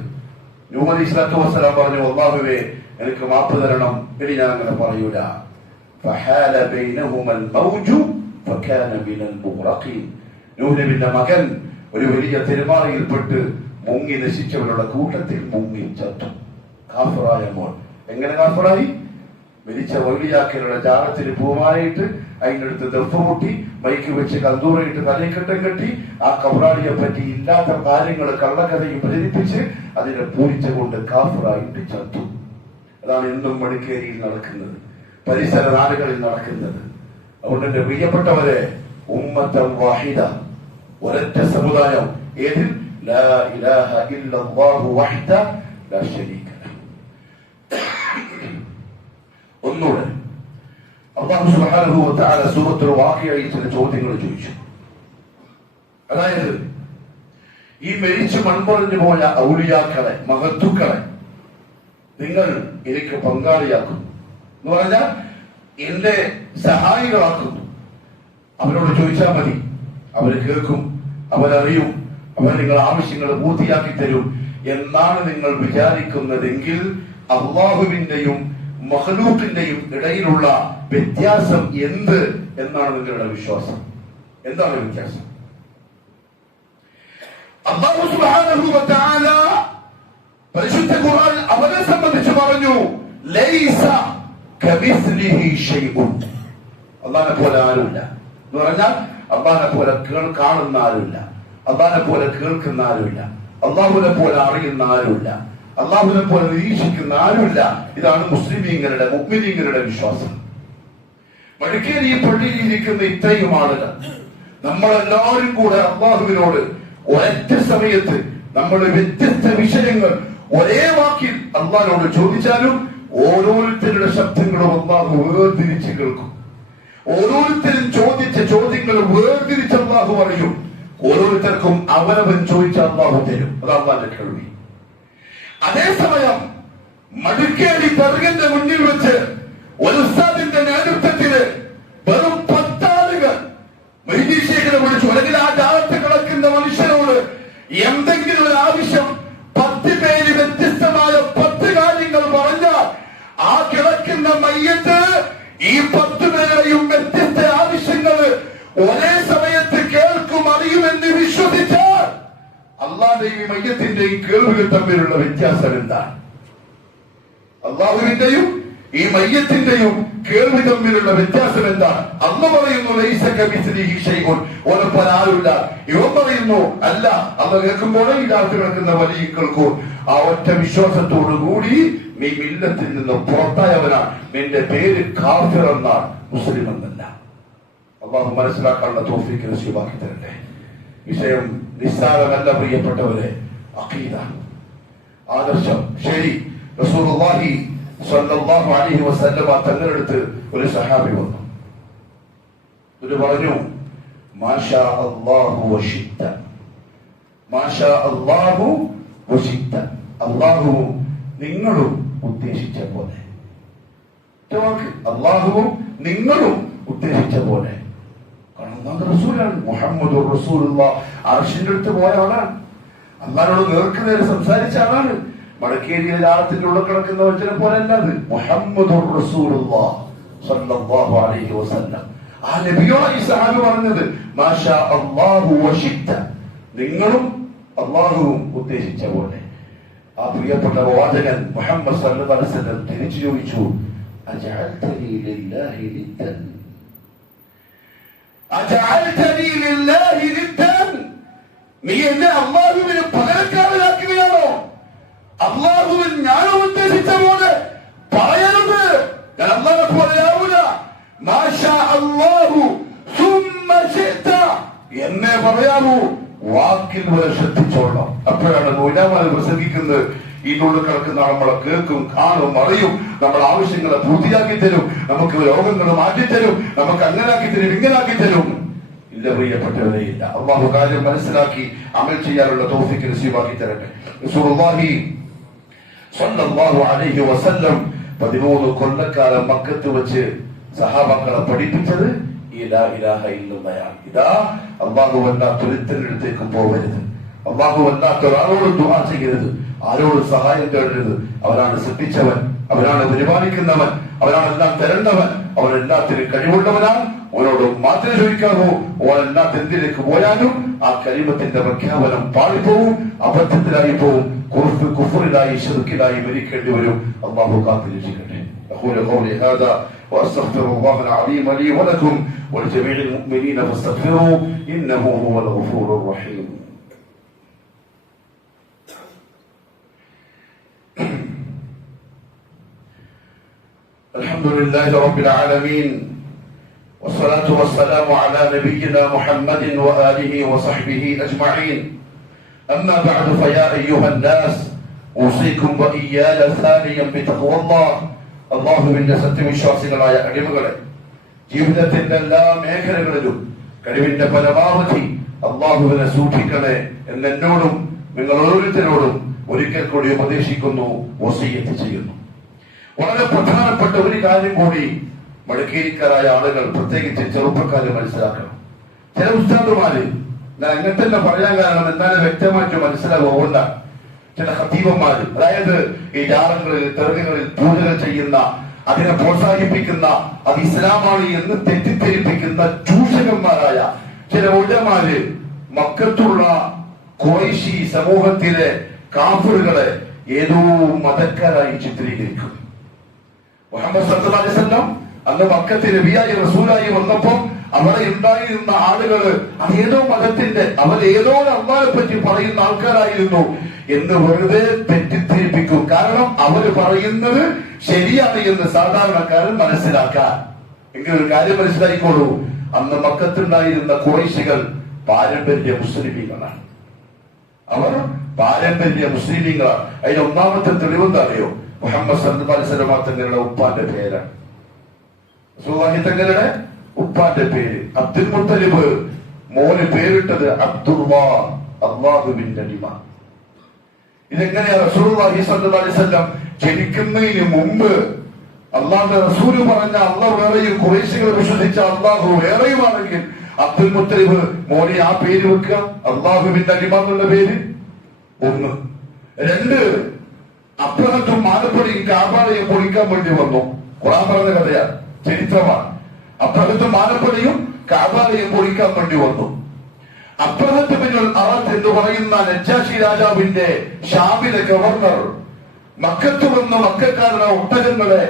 നൂഹ് അലൈഹിസ്സലാത്തു വസ്സലാം പറഞ്ഞു, അല്ലാഹുവേ എനിക്ക് മാപ്പ് തരണം, ഇനി ഞാൻ അങ്ങനെ പറയൂല. ഫഹാല ബൈനഹുമൽ മൗജു ഫകാന മിനൽ മുഗ്റഖീൻ. നൂഹ് നബിയുടെ മകൻ ഒരു വലിയ തിരുമാറയിൽപ്പെട്ട് മുങ്ങി നശിച്ചവരുടെ കൂട്ടത്തിൽ മുങ്ങി ചത്തു. കാഫറായ മോൻ എങ്ങനെ കാഫറായി? മരിച്ച വൗലിയാക്കളുടെ ജാറത്തിന് പൂമായിട്ട് അതിൻ്റെ അടുത്ത് ദഫ് മുട്ടി മൈക്ക് വെച്ച് കന്തൂറയിട്ട് തലക്കെട്ടം കെട്ടി ആ കബറാളിയെ പറ്റി ഇല്ലാത്ത കാര്യങ്ങൾ കള്ളക്കഥയും പ്രചരിപ്പിച്ച് അതിനെ പൂരിച്ച കൊണ്ട് കാഫറായിട്ട് ചത്തു. അതാണ് ഇന്നും മടിക്കേരിയിൽ നടക്കുന്നത്, പരിസര നാടുകളിൽ നടക്കുന്നത്. അതുകൊണ്ട് എന്റെ പ്രിയപ്പെട്ടവരെ, ഉമ്മത്തൻ വാഹിദ, ഒരൊറ്റ സമുദായം. ഏതിൽ? ലാ ഇലാഹ ഇല്ലല്ലാഹു വഹ്ദ ലാ ശരീക ലഹു. ഒന്നുകൂടെ അല്ലാഹു സുബ്ഹാനഹു വ തആല സൂറത്തുൽ വാഖിഅയിൽ ചില ചോദ്യങ്ങൾ ചോദിച്ചു. അതായത് ഈ മരിച്ചു മൺപറഞ്ഞു പോയ ഔലിയാക്കളെ, മഹത്തുക്കളെ നിങ്ങൾ എനിക്ക് പങ്കാളിയാക്കുന്നു എന്ന് പറഞ്ഞാൽ എന്റെ സഹായികളാക്കുന്നു. അവരോട് ചോദിച്ചാൽ മതി, അവര് കേൾക്കും, അവരറിയും, അവർ നിങ്ങൾ ആവശ്യങ്ങൾ പൂർത്തിയാക്കി തരും എന്നാണ് നിങ്ങൾ വിചാരിക്കുന്നതെങ്കിൽ അള്ളാഹുവിന്റെയും മഖ്ലൂഖിന്റെയും ഇടയിലുള്ള വ്യത്യാസം എന്ത് എന്നാണ് നിങ്ങളുടെ വിശ്വാസം? എന്താണ് വ്യത്യാസം? അല്ലാഹു സുബ്ഹാനഹു വ തആല പരിശുദ്ധ ഖുർആൻ അവരെ സംബന്ധിച്ച് പറഞ്ഞു, ലൈസ കമിസ്ലിഹി ഷൈഉൻ. അല്ലാഹുവിനെ പോലെ ആരുമില്ല എന്ന് പറഞ്ഞാൽ അല്ലാഹുവിനെ പോലെ കാണുന്ന ആരുമില്ല, അല്ലാഹുവിനെ പോലെ കേൾക്കുന്ന ആരുമില്ല, അല്ലാഹുവിനെ പോലെ അറിയുന്ന ആരുമില്ല, അല്ലാഹുവിനെ പോലെ നിരീക്ഷിക്കുന്ന ആരുമില്ല. ഇതാണ് മുസ്ലിമീങ്ങളുടെ, മുഅ്മിനീങ്ങളുടെ വിശ്വാസം. മടിക്കേരി പള്ളിയിൽ ഇരിക്കുന്ന ഇത്രയും ആളുകൾ നമ്മളെല്ലാവരും കൂടെ അല്ലാഹുവിനോട് ഒരൊറ്റ സമയത്ത് നമ്മൾ വ്യത്യസ്ത വിഷയങ്ങൾ ഒരേ വാക്കിൽ അല്ലാഹുവിനോട് ചോദിച്ചാലും ഓരോരുത്തരുടെ ശബ്ദങ്ങളും അല്ലാഹു വേർതിരിച്ച് കേൾക്കും. ഓരോരുത്തരും ചോദിച്ച ചോദ്യങ്ങൾ വേർതിരിച്ച് അല്ലാഹു അറിയും. ഓരോരുത്തർക്കും അവനവൻ ചോദിച്ച അല്ലാഹു തരും. അത് അല്ലാഹുവിന്റെ കേൾവി. അതേസമയം മടിക്കേരി ദർഗന്റെ മുന്നിൽ വെച്ച് ഒരു ഉസ്താദിന്റെ നേതൃത്വത്തില് വെറും 10 ആളുകൾ മൈദീശേഖരെ വിളിച്ചു, അല്ലെങ്കിൽ ആ ജാലത്ത് കിടക്കുന്ന മനുഷ്യരോട് എന്തെങ്കിലും ഒരു ആവശ്യം 10 പേര് വ്യത്യസ്തമായ 10 കാര്യങ്ങൾ പറഞ്ഞാൽ ആ കിടക്കുന്ന മയ്യത്ത് ഈ 10 പേരുടെയും വ്യത്യസ്ത ആവശ്യങ്ങൾ ഒരേ സമയത്ത് കേൾക്കും, അറിയുമെന്ന് വിശ്വസിച്ചാൽ അള്ളാഹുവിന്റെയും ഈ മയ്യത്തിന്റെയും കേൾവികൾ തമ്മിലുള്ള വ്യത്യാസം എന്താണ്? അള്ളാഹുവിന്റെയും ഈ മയ്യത്തിന്റെയും കേൾവി തമ്മിലുള്ള വ്യത്യാസം എന്താണ്? അന്ന് പറയുന്നു ലൈസ കമിസ്ലിഹി ഷൈഉൻ, ഓനപ്പോൾ ആരുമില്ല. ഇവൻ പറയുന്നു അല്ല, അന്ന് കേൾക്കുമ്പോഴേ ഇല്ലാത്ത കിടക്കുന്ന വലിയ കേൾക്കും. ആ ഒറ്റ വിശ്വാസത്തോടു കൂടി നീ മില്ലത്തിൽ നിന്ന് പുറത്തായവനാണ്, നിന്റെ പേര് കാഫിർ എന്നാണ്, മുസ്ലിം എന്നല്ല. അള്ളാഹു മനസ്സിലാക്കാനുള്ള തൗഫീഖ് നസീബാക്കി തരട്ടെ. വിഷയം നിസ്സാരമല്ല പ്രിയപ്പെട്ടവരെ. അഖീദ, ആദർശം. ശരി, റസൂലുള്ളാഹി സ്വല്ലല്ലാഹു അലൈഹി വസല്ലമ തങ്ങളടുത്ത് ഒരു സഹാബി വന്നു. ഇത് പറഞ്ഞു, മാഷാ അല്ലാഹു വശിത്ത, മാഷാ അല്ലാഹു വശിത്ത, അല്ലാഹു നിങ്ങളും ഉദ്ദേശിച്ച പോലെ. അല്ലാഹുവും നിങ്ങളും ഉദ്ദേശിച്ച പോലെ. റസൂലാണ് മുഹമ്മദ് റസൂലുള്ളാഹ്. അർശിന്റെ അടുത്ത് പോയ ആളാണ്, അല്ലാഹുവോട് നേർക്കുനേരെ സംസാരിച്ച ആളാണ്. മടക്കേരിയിലെ ജാലത്തിന്റെ ഉള്ളിൽ കിടക്കുന്ന വചനം പോലെ അല്ല അത്. മുഹമ്മദ് റസൂലുള്ളാഹ് സ്വല്ലല്ലാഹു അലൈഹി വസല്ലം. ആ നബിയോട് ഈ സഹാബി പറഞ്ഞത് മാഷാ അല്ലാഹു വശിത്ത, നിങ്ങളും അല്ലാഹുവും ഉദ്ദേശിച്ച പോലെ. ആ പ്രിയപ്പെട്ട പ്രവാചകൻ മുഹമ്മദ് സല്ലല്ലാഹു അലൈഹി വസല്ലം തിരിച്ചു ചോദിച്ചു, അജഅൽതനി ലില്ലാഹി നിദ്ദൻ, അജഅൽതനി ലില്ലാഹി നിദ്ദൻ, നീ എന്നെ അല്ലാഹുവിന് പകരക്കാരനാക്കുകയാണോ? അല്ലാഹുവിൻ ഞാൻ ഉദ്ദേശിച്ച പോലെ പറയരുത്, ഞാൻ അല്ലാഹുവിനെ പോലെയാവൂല. മാഷാ അല്ലാഹു സുമ്മ ശിഅത എന്നേ പറയാവൂ. വാക്കിൽ വരെ ശ്രദ്ധിച്ചോളണം. അപ്പോഴാണ് ഉലമാകൾ പ്രസംഗിക്കുന്നത്. ഇതിനുള്ളിൽ കിടക്കുന്ന നമ്മളെ കേൾക്കും, കാണും, അറിയും, നമ്മുടെ ആവശ്യങ്ങളെ പൂർത്തിയാക്കി തരും, നമുക്ക് രോഗങ്ങൾ മാറ്റിത്തരും, നമുക്ക് അങ്ങനാക്കി തരും, ഇങ്ങനാക്കി തരും. ഇല്ല പ്രിയപ്പെട്ടവരെ, ഇല്ല. അല്ലാഹു കാര്യം മനസ്സിലാക്കി അമൽ ചെയ്യാനുള്ള തൗഫീഖ് നസീബാക്കി തരട്ടെ. റസൂലുള്ളാഹി സ്വല്ലല്ലാഹു അലൈഹി വസല്ലം 13 കൊല്ലക്കാലം മക്കത്ത് വെച്ച് സഹാബാക്കളെ പഠിപ്പിച്ചത് ഈ ലാ ഇലാഹ ഇല്ലല്ലാഹ്. ഇതാ അല്ലാഹു വല്ലാത്ത ഒരുത്തന്റെ അടുത്തേക്കും പോകരുത്, അല്ലാഹു വല്ലാത്ത ഒരാളോട് ദുആ ചെയ്യരുത്, ആരോട് സഹായം തേടരുത്. അവനാണ് സൃഷ്ടിച്ചവൻ, അവനാണ് പരിപാലിക്കുന്നവൻ, അവനാണ് എല്ലാം തരുന്നവൻ, അവൻ എല്ലാത്തിനും കഴിവുള്ളവനാണ്. ഓനോട് മാത്രമേ ചോദിക്കാവൂ. ഓരല്ലാത്ത എന്തിലേക്ക് പോയാലും ആ കലിമത്തിന്റെ പ്രഖ്യാപനം പാളിപ്പോവും, അബദ്ധത്തിലായി പോവും, കുഫറിലായി ശിർക്കിലായി മരിക്കേണ്ടി വരും. അല്ലാഹു കാത്തിരക്ഷിക്കട്ടെ. അഖൂലു ഖൗലി ഹാദാ വഅസ്തഗ്ഫിറുല്ലാഹ അൽ-അലീമ ലീ വലക്കും വലിജമീഇൽ മുഅ്മിനീന ഫസ്തഗ്ഫിറൂ ഇന്നഹു ഹുവൽ ഗഫൂറുർ റഹീം. الحمد لله رب العالمين والصلاة والسلام على نبينا محمد وآله وصحبه أجمعين. أما بعد فيا أيها الناس أوصيكم وإياي ثانيا بتقوى الله. അള്ളാഹുവിന്റെ സത്യവിശ്വാസികളായ അടിമകളെ, ജീവിതത്തിന്റെ എല്ലാ മേഖലകളിലും കഴിവിന്റെ പരമാവധി അള്ളാഹുവിനെ സൂക്ഷിക്കണേ എന്നോടും നിങ്ങൾ ഓരോരുത്തരോടും ഒരിക്കൽ കൂടി ഉപദേശിക്കുന്നു, വസിയ്യത്ത് ചെയ്യുന്നു. വളരെ പ്രധാനപ്പെട്ട ഒരു കാര്യം കൂടി മടക്കേരിക്കാരായ ആളുകൾ, പ്രത്യേകിച്ച് ചെറുപ്പക്കാരെ മനസ്സിലാക്കണം. ചില ഉസ്താദുമാര്, ഞാൻ അങ്ങനെ തന്നെ പറയാൻ കാരണം എന്നാലും വ്യക്തമായിട്ട് മനസ്സിലാവുക, ചില ഖതീബന്മാര്, അതായത് ഈ ജാറങ്ങളിൽ തെറുകളിൽ പൂജകൾ ചെയ്യുന്ന, അതിനെ പ്രോത്സാഹിപ്പിക്കുന്ന, അത് ഇസ്ലാമാണ് എന്ന് തെറ്റിദ്ധരിപ്പിക്കുന്ന ചൂഷകന്മാരായ ചില ഉലമാര് മക്കത്തുള്ള ഖുറൈശി സമൂഹത്തിലെ കാഫിറുകളെ ഏതോ മതക്കാരായി ചിത്രീകരിക്കും. മുഹമ്മദ് സല്ലല്ലാഹു അലൈഹി വസല്ലം അന്ന് മക്കത്തിൽ നബിയായി റസൂലായി വന്നപ്പോ അവിടെ ഉണ്ടായിരുന്ന ആളുകള് അതേതോ മതത്തിന്റെ, അവരേതോ അള്ളാഹുവിനെ പറ്റി പറയുന്ന ആൾക്കാരായിരുന്നു എന്ന് വെറുതെ തെറ്റിദ്ധരിപ്പിക്കും. കാരണം അവര് പറയുന്നത് ശരിയാണ് എന്ന് സാധാരണക്കാരൻ മനസ്സിലാക്കാൻ. എങ്കിൽ ഒരു കാര്യം മനസ്സിലായിക്കോളൂ, അന്ന് മക്കത്തുണ്ടായിരുന്ന ഖുറൈശികൾ പാരമ്പര്യ മുസ്ലിമീങ്ങളാണ്. അവർ പാരമ്പര്യ മുസ്ലിമീങ്ങളാണ്. അതിന് ഒന്നാമത്തെ തെളിവെന്താ അറിയോ? മുഹമ്മദ് സല്ലല്ലാഹു അലൈഹി വസല്ലം തങ്ങളുടെ ഉപ്പാന്റെ പേരാണ്. റസൂലുള്ളാഹി തങ്ങളുടെ ഉപ്പാന്റെ പേര് അബ്ദുൽ മുത്തലിബ്. മോന് പേരിട്ടത് അബ്ദുല്ലാഹ്, അല്ലാഹുവിന്റെ അടിമ. ഇതെങ്ങനെയാ? റസൂലുള്ളാഹി സ്വല്ലല്ലാഹു അലൈഹി വസല്ലം ജനിക്കുന്നതിന് മുമ്പ് അള്ളാഹുവിന്റെ റസൂല് പറഞ്ഞ അള്ളാഹു വേറെയും ഖുറൈശികളെ വിശ്വസിച്ച അള്ളാഹു വേറെയുമാണെങ്കിൽ അബ്ദുൽ മുത്തലിബ് മോനെ ആ പേര് വെക്കുക, അള്ളാഹുവിന്റെ അടിമ എന്നുള്ള പേര്. ഒന്ന്. രണ്ട്, അബ്രഹത്തും മാലപ്പൊടിയും കാബാലയും പൊളിക്കാൻ വേണ്ടി വന്നു. ഖുർആൻ പറഞ്ഞ കഥയാണ്, ചരിത്രമാണ്. അബ്രഹത്തും മാലപ്പൊടിയും കാബാലയും പൊളിക്കാൻ വേണ്ടി വന്നു. അബ്രഹത്ത് ബിൻ അറത്ത് എന്ന് പറയുന്ന നജാഷി രാജാവിന്റെ ഷാമിലെ ഗവർണർ മക്കത്ത് വന്ന് മക്കക്കാരുടെ ഒട്ടകങ്ങളെ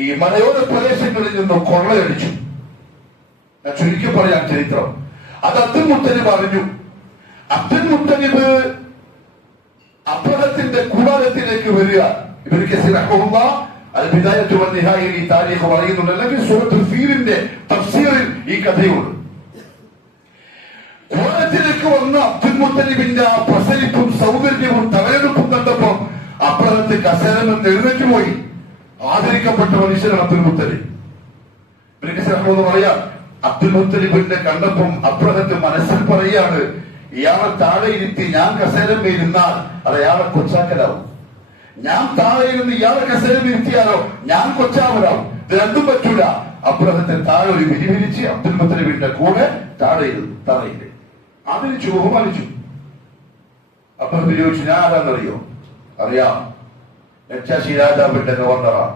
ഈ മലയോര പ്രദേശങ്ങളിൽ നിന്ന് കൊള്ളയടിച്ചു. ഞാൻ ചുരുക്കി പറയാൻ ചരിത്രം. അത് അബ്ദുൽ മുത്തലിബ് അറിഞ്ഞു. അബ്ദുൽ മുത്തലിബ് അബ്രഹത്തിന്റെ കൂടാരത്തിലേക്ക് വരിക. ഇബ്നു കസീർ റഹിമഹുല്ലാഹ് അൽ ബിദായത്തു വൻ നിഹായയിൽ ഈ താരീഖ് പറയുന്നുണ്ട്. അല്ലെങ്കിൽ സൂറത്തുൽ ഫീലിന്റെ തഫ്സീറിൽ ഈ കഥയുണ്ട്. കൂടാരത്തിലേക്ക് വന്ന അബ്ദുൽ മുത്തലിബിന്റെ ആ പ്രസരിപ്പും സൗന്ദര്യവും തലയെടുപ്പും കണ്ടപ്പോ അബ്രഹത്ത് കസേരമെന്ന് എഴുന്നേറ്റ് പോയി. ആദരിക്കപ്പെട്ട മനുഷ്യനാണ് അബ്ദുൽ മുത്തലിബ്. ഇബ്നു കസീർ റഹിമഹുല്ലാഹ് പറയാം, അബ്ദുൽ മുത്തലിബിന്റെ കണ്ടപ്പം അബ്രഹത്ത് മനസ്സിൽ പറയാണ്, ഇയാളെ താഴെ ഇരുത്തി ഞാൻ കസേരമേ ഇരുന്നാൽ അത് അയാളെ കൊച്ചാക്കലാവും. ഞാൻ താഴെ ഇരുന്ന് ഇയാളെ കസേരം ഇരുത്തിയാലോ ഞാൻ കൊച്ചാവലാവും. ഇത് രണ്ടും പറ്റൂല. അബ്രഹത്തെ താഴെ ഒരു വിരിവിരിച്ച് അബ്ദുൽ മുത്തലിബിന്റെ കൂടെ താഴെ ഇരുന്നു, തറയില് ആദരിച്ചു, ബഹുമാനിച്ചു. അബ്രഹത്ത് ചോദിച്ചു, ഞാൻ ആരാന്നറിയോ? അറിയാം, നജാഷി രാജാവിന്റെ ഗവർണറാണ്.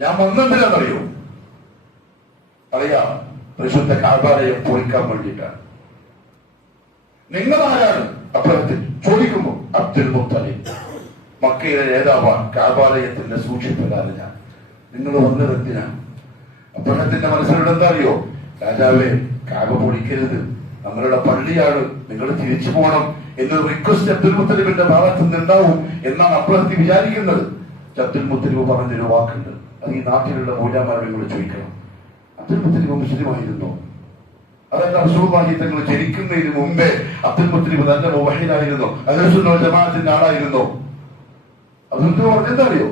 ഞാൻ വന്നെന്തിനാന്നറിയോ? അറിയാം, പരിശുദ്ധ കഅബയെ പൊളിക്കാൻ വേണ്ടിയിട്ടാണ്. നിങ്ങൾ ആരാണ്? അബ്രഹത്തിൽ ചോദിക്കുമ്പോ അബ്ദുൽ മുത്തലിബ്, മക്കയിലെ നേതാവാണ്, കഅബാലയത്തിന്റെ സൂക്ഷിപ്പുകാരൻ ഞാൻ. നിങ്ങൾ വന്നത് എന്തിനാണ്? അബ്രഹത്തിന്റെ മനസ്സിലുള്ള എന്താ അറിയോ? രാജാവേ, കഅബ പൊളിക്കരുത്, നമ്മളുടെ പള്ളിയാണ്, നിങ്ങൾ തിരിച്ചു പോകണം എന്നൊരു റിക്വസ്റ്റ് അബ്ദുൽ മുത്തലിബിന്റെ ഭാഗത്ത് നിന്നുണ്ടാവും എന്നാണ് അബ്രഹത്ത് വിചാരിക്കുന്നത്. അബ്ദുൽ മുത്തലിബ് പറഞ്ഞൊരു വാക്കുണ്ട്, അത് ഈ നാട്ടിലുള്ള മൂലാമാരോട് നിങ്ങൾ ചോദിക്കണം. അബ്ദുൽ മുത്തലിബ് മുസ്ലിമായിരുന്നു. അതല്ല, റസൂലുള്ളാഹി തങ്ങൾ ജനിക്കുന്നതിന് മുമ്പേ അബ്ദുൽ മുത്തലിബ് നല്ല മുവഹിദായിരുന്നു, അഹ്ലുസുന്ന വൽ ജമാഅത്തിന്റെ ആളായിരുന്നു. അതുകൊണ്ട് പറഞ്ഞെന്താ അറിയോ?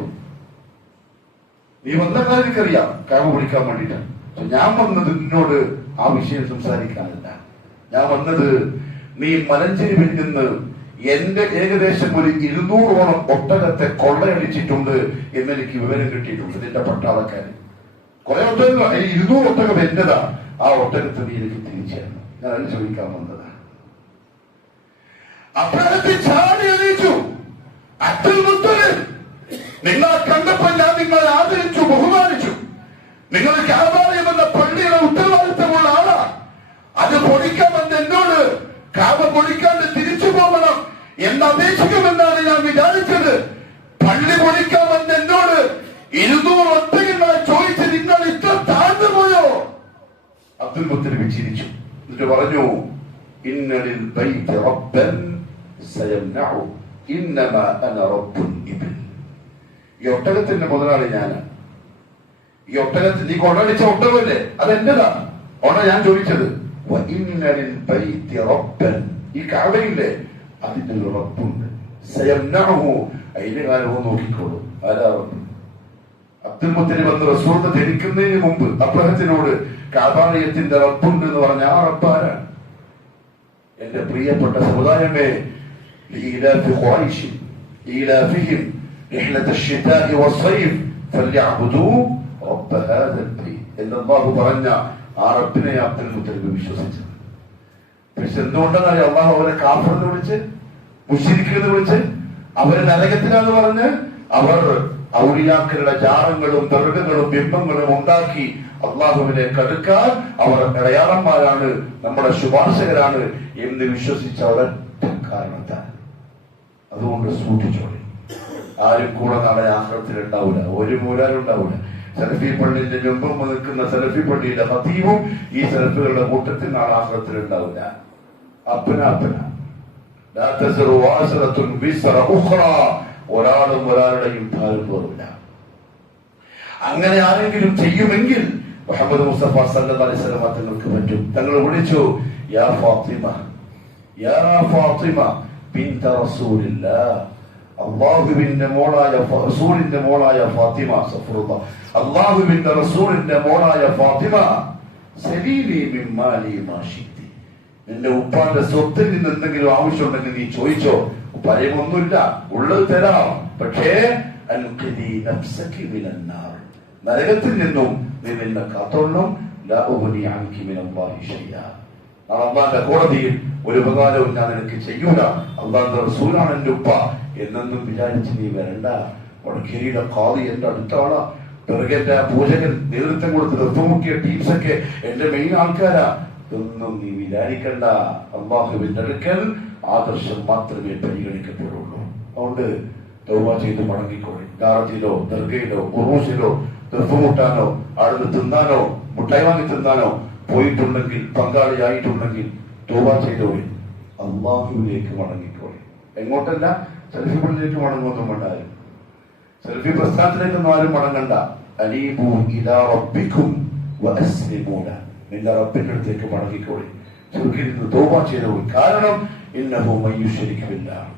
നീ വന്ന കാര്യം എനിക്കറിയാം, കഅബ പൊളിക്കാൻ വേണ്ടിയിട്ടാണ്. ഞാൻ വന്നത് നിന്നോട് ആ വിഷയം സംസാരിക്കാനല്ല. ഞാൻ വന്നത് നീ മലഞ്ചെരുവിൽ നിന്ന് എന്റെ ഏകദേശം ഒരു 200ഓളം ഒട്ടകത്തെ കൊള്ളയടിച്ചിട്ടുണ്ട് എന്നെനിക്ക് വിവരം കിട്ടിയിട്ടുണ്ട്. നിന്റെ പട്ടാളക്കാര് കുറെ ഒട്ടകങ്ങൾ, 200 ഒട്ടകം എന്റേതാ. ആ ഒട്ടകത്തെ നീ എനിക്ക് തിരിച്ചാണ്. ഞാൻ അത് ചോദിക്കാൻ വന്നതാണ്. അബ്രഹത്ത് ചാടി എണീച്ചു. അബ്ദുൽ മുത്തലിബ്, നിങ്ങളെ കണ്ടപ്പോൾ ഞാൻ നിങ്ങളെ ആദരിച്ചു, ബഹുമാനിച്ചു. നിങ്ങൾ കഅബാലയം എന്ന പള്ളിയുടെ ഉത്തരവാദിത്വം പള്ളി പൊളിക്കാമെന്ന് എന്നോട് 200 ഒട്ടകങ്ങൾ ചോദിച്ച് നിങ്ങൾ ഇത്ര താഴ്ന്നു പോയോ? അബ്ദുൽ മുത്തലിബ് ചിരിച്ചു. എന്നിട്ട് പറഞ്ഞു, ഇന്നലിൽ ബൈത്തി റബ്ബൻ സയംനഉ ഇന്നമാ അന റബ്ബുൽ ഇബ്ൻ. ഈ ഒട്ടകത്തിന്റെ മുതലാളി ഞാനാണ്. ഈ ഒട്ടകത്തിൽ നീ കൊണ്ടടിച്ച ഒട്ടകമില്ലേ, അതെന്റേതാണ്. അവിടെ ഞാൻ ചോദിച്ചത് ഇന്നലിൽ ബൈത്തി റബ്ബൻ, ഈ കഅബയില്ലേ അതിന്റെ ഒരു റബ്ബുണ്ട്. സയംനഉ, അതിന്റെ കാലവും നോക്കിക്കോളൂ. ആരാ റബ്ബ്? അബ്ദുൽ മുത്തലിബ് വന്ന് റസൂലിനെ ധരിക്കുന്നതിന് മുമ്പ് അദ്ദേഹത്തിനോട് കഅബാലയത്തിന്റെ റബ്ബുണ്ട് എന്ന് പറഞ്ഞ ആ റബ്ബ് ആരാണ്? എന്റെ പ്രിയപ്പെട്ട സമുദായമേ, لإيلاف قريش إيلافهم رحلة الشتاء والصيف فليعبدوا رب هذا البيت എന്ന് അല്ലാഹു പറഞ്ഞ ആ റബ്ബിനെ അബ്ദുൽ മുത്തലിബ് വിശ്വസിച്ചത്. പക്ഷെ എന്തുകൊണ്ടെന്നാണ് അല്ലാഹു അവരെ കാഫിർ എന്ന് വിളിച്ച്, മുശ്രിക്ക് എന്ന് വിളിച്ച്, അവരെ നരകത്തിലാന്ന് പറഞ്ഞ് അവർ ഔലിയാക്കളുടെ ജാറങ്ങളും ദർഗകളും ബിംബങ്ങളും ഉണ്ടാക്കി അള്ളാഹുവിനെ കടുക്കാൻ അവർ അടയാളന്മാരാണ്, നമ്മുടെ ശുപാർശകരാണ് എന്ന് വിശ്വസിച്ച ഒരൊറ്റ കാരണത്താൽ. അതുകൊണ്ട് സൂക്ഷിച്ചോളി. ആരും കൂടെ നാളെ ആഹ്റത്തിൽ ഉണ്ടാവില്ല, ഒരു മൂലാലും ഉണ്ടാവില്ല. സലഫി പള്ളിന്റെ മുമ്പ് നിൽക്കുന്ന സലഫി പള്ളിയിലെ ഹതീബും ഈ സലഫികളുടെ കൂട്ടത്തിൽ നാളെ ആഹ്റത്തിൽ ഉണ്ടാവില്ല. ഒരാളും ഒരാളുടെയും ഭാരം പോറില്ല. അങ്ങനെ ആരെങ്കിലും ചെയ്യുമെങ്കിൽ മുഹമ്മദ് മുസ്തഫ സല്ലല്ലാഹു അലൈഹി വസല്ലം തങ്ങൾക്ക് പറ്റും. തങ്ങൾ വിളിച്ചു, യാ ഫാത്തിമ, യാ ഫാത്തിമ ബിൻത റസൂലില്ലാഹ്, അല്ലാഹുവിന്റെ മോളായ റസൂലിന്റെ മോളായ ഫാത്തിമ, സഫറുല്ലാഹ്, അല്ലാഹുവിന്റെ റസൂലിന്റെ മോളായ ഫാത്തിമ, സലീലി മിൻ മാലി മാ ശിഅ്തി, നിന്റെ ഉപ്പാന്റെ സ്വത്തിൽ നിന്ന് എന്തെങ്കിലും ആവശ്യമുണ്ടെങ്കിൽ നീ ചോദിച്ചോ, ഭയമൊന്നുമില്ല, ഉള്ളത് തരാം. പക്ഷേ അൻഖിദി നഫ്സകി മിനൻ നാർ, നരകത്തിൽ നിന്നും നീ നിന്നെ കാത്തോളണം. ലാ ഉഗ്നി അൻകി മിനല്ലാഹി ശൈഅ, അള്ളാഹുവിന്റെ കോടതിയിൽ ഒരു ഉപകാരവും ഞാൻ നിനക്ക് ചെയ്യൂല. അള്ളാഹുവിന്റെ റസൂലാണ് എന്റെ ഉപ്പ എന്നൊന്നും വിചാരിച്ച് നീ വരണ്ട. വടക്കേരിയുടെ ഖാദി എന്റെ അടുത്താളാ, പിറകെന്റെ പൂജകൻ നേതൃത്വം കൊടുത്ത് നിർത്തുമുക്കിയ ടീംസൊക്കെ എന്റെ മെയിൻ ആൾക്കാരാ, ഇതൊന്നും നീ വിചാരിക്കണ്ട. അള്ളാഹുവിന്റെ അടുക്കൽ ആദർശം മാത്രമേ പരിഗണിക്കപ്പെടുള്ളൂ. അതുകൊണ്ട് തൗബ ചെയ്ത് മടങ്ങിക്കോളി. ഗാറത്തിലോ ദർഗയിലോ ഉറൂസിലോ നിർത്തുമുട്ടാനോ ആടുന്ന് തിന്നാനോ മുട്ടായി വാങ്ങി തിന്നാനോ പോയിട്ടുണ്ടെങ്കിൽ, പങ്കാളിയായിട്ടുണ്ടെങ്കിൽ തൗബ ചെയ്തോളി, അള്ളാഹുവിലേക്ക് മടങ്ങിക്കോളി. എങ്ങോട്ടല്ല, സെൽഫി പള്ളിയിലേക്ക് മടങ്ങുമൊന്നും വേണ്ടാരും, സെൽഫി പ്രസ്ഥാനത്തിലേക്കൊന്നും ആരും മടങ്ങണ്ട. അനീബു ഇലാ റബ്ബിക്കും വഅസ്ലിമൂ ലഹു, നിന്റെ റബ്ബിന്റെ അടുത്തേക്ക് മടങ്ങിക്കോളി, ശിർക്കിൽ നിന്ന് തൗബ ചെയ്തോളി. കാരണം ഇന്നഹു മൻ യുശ്രിക് ബില്ലാഹ്,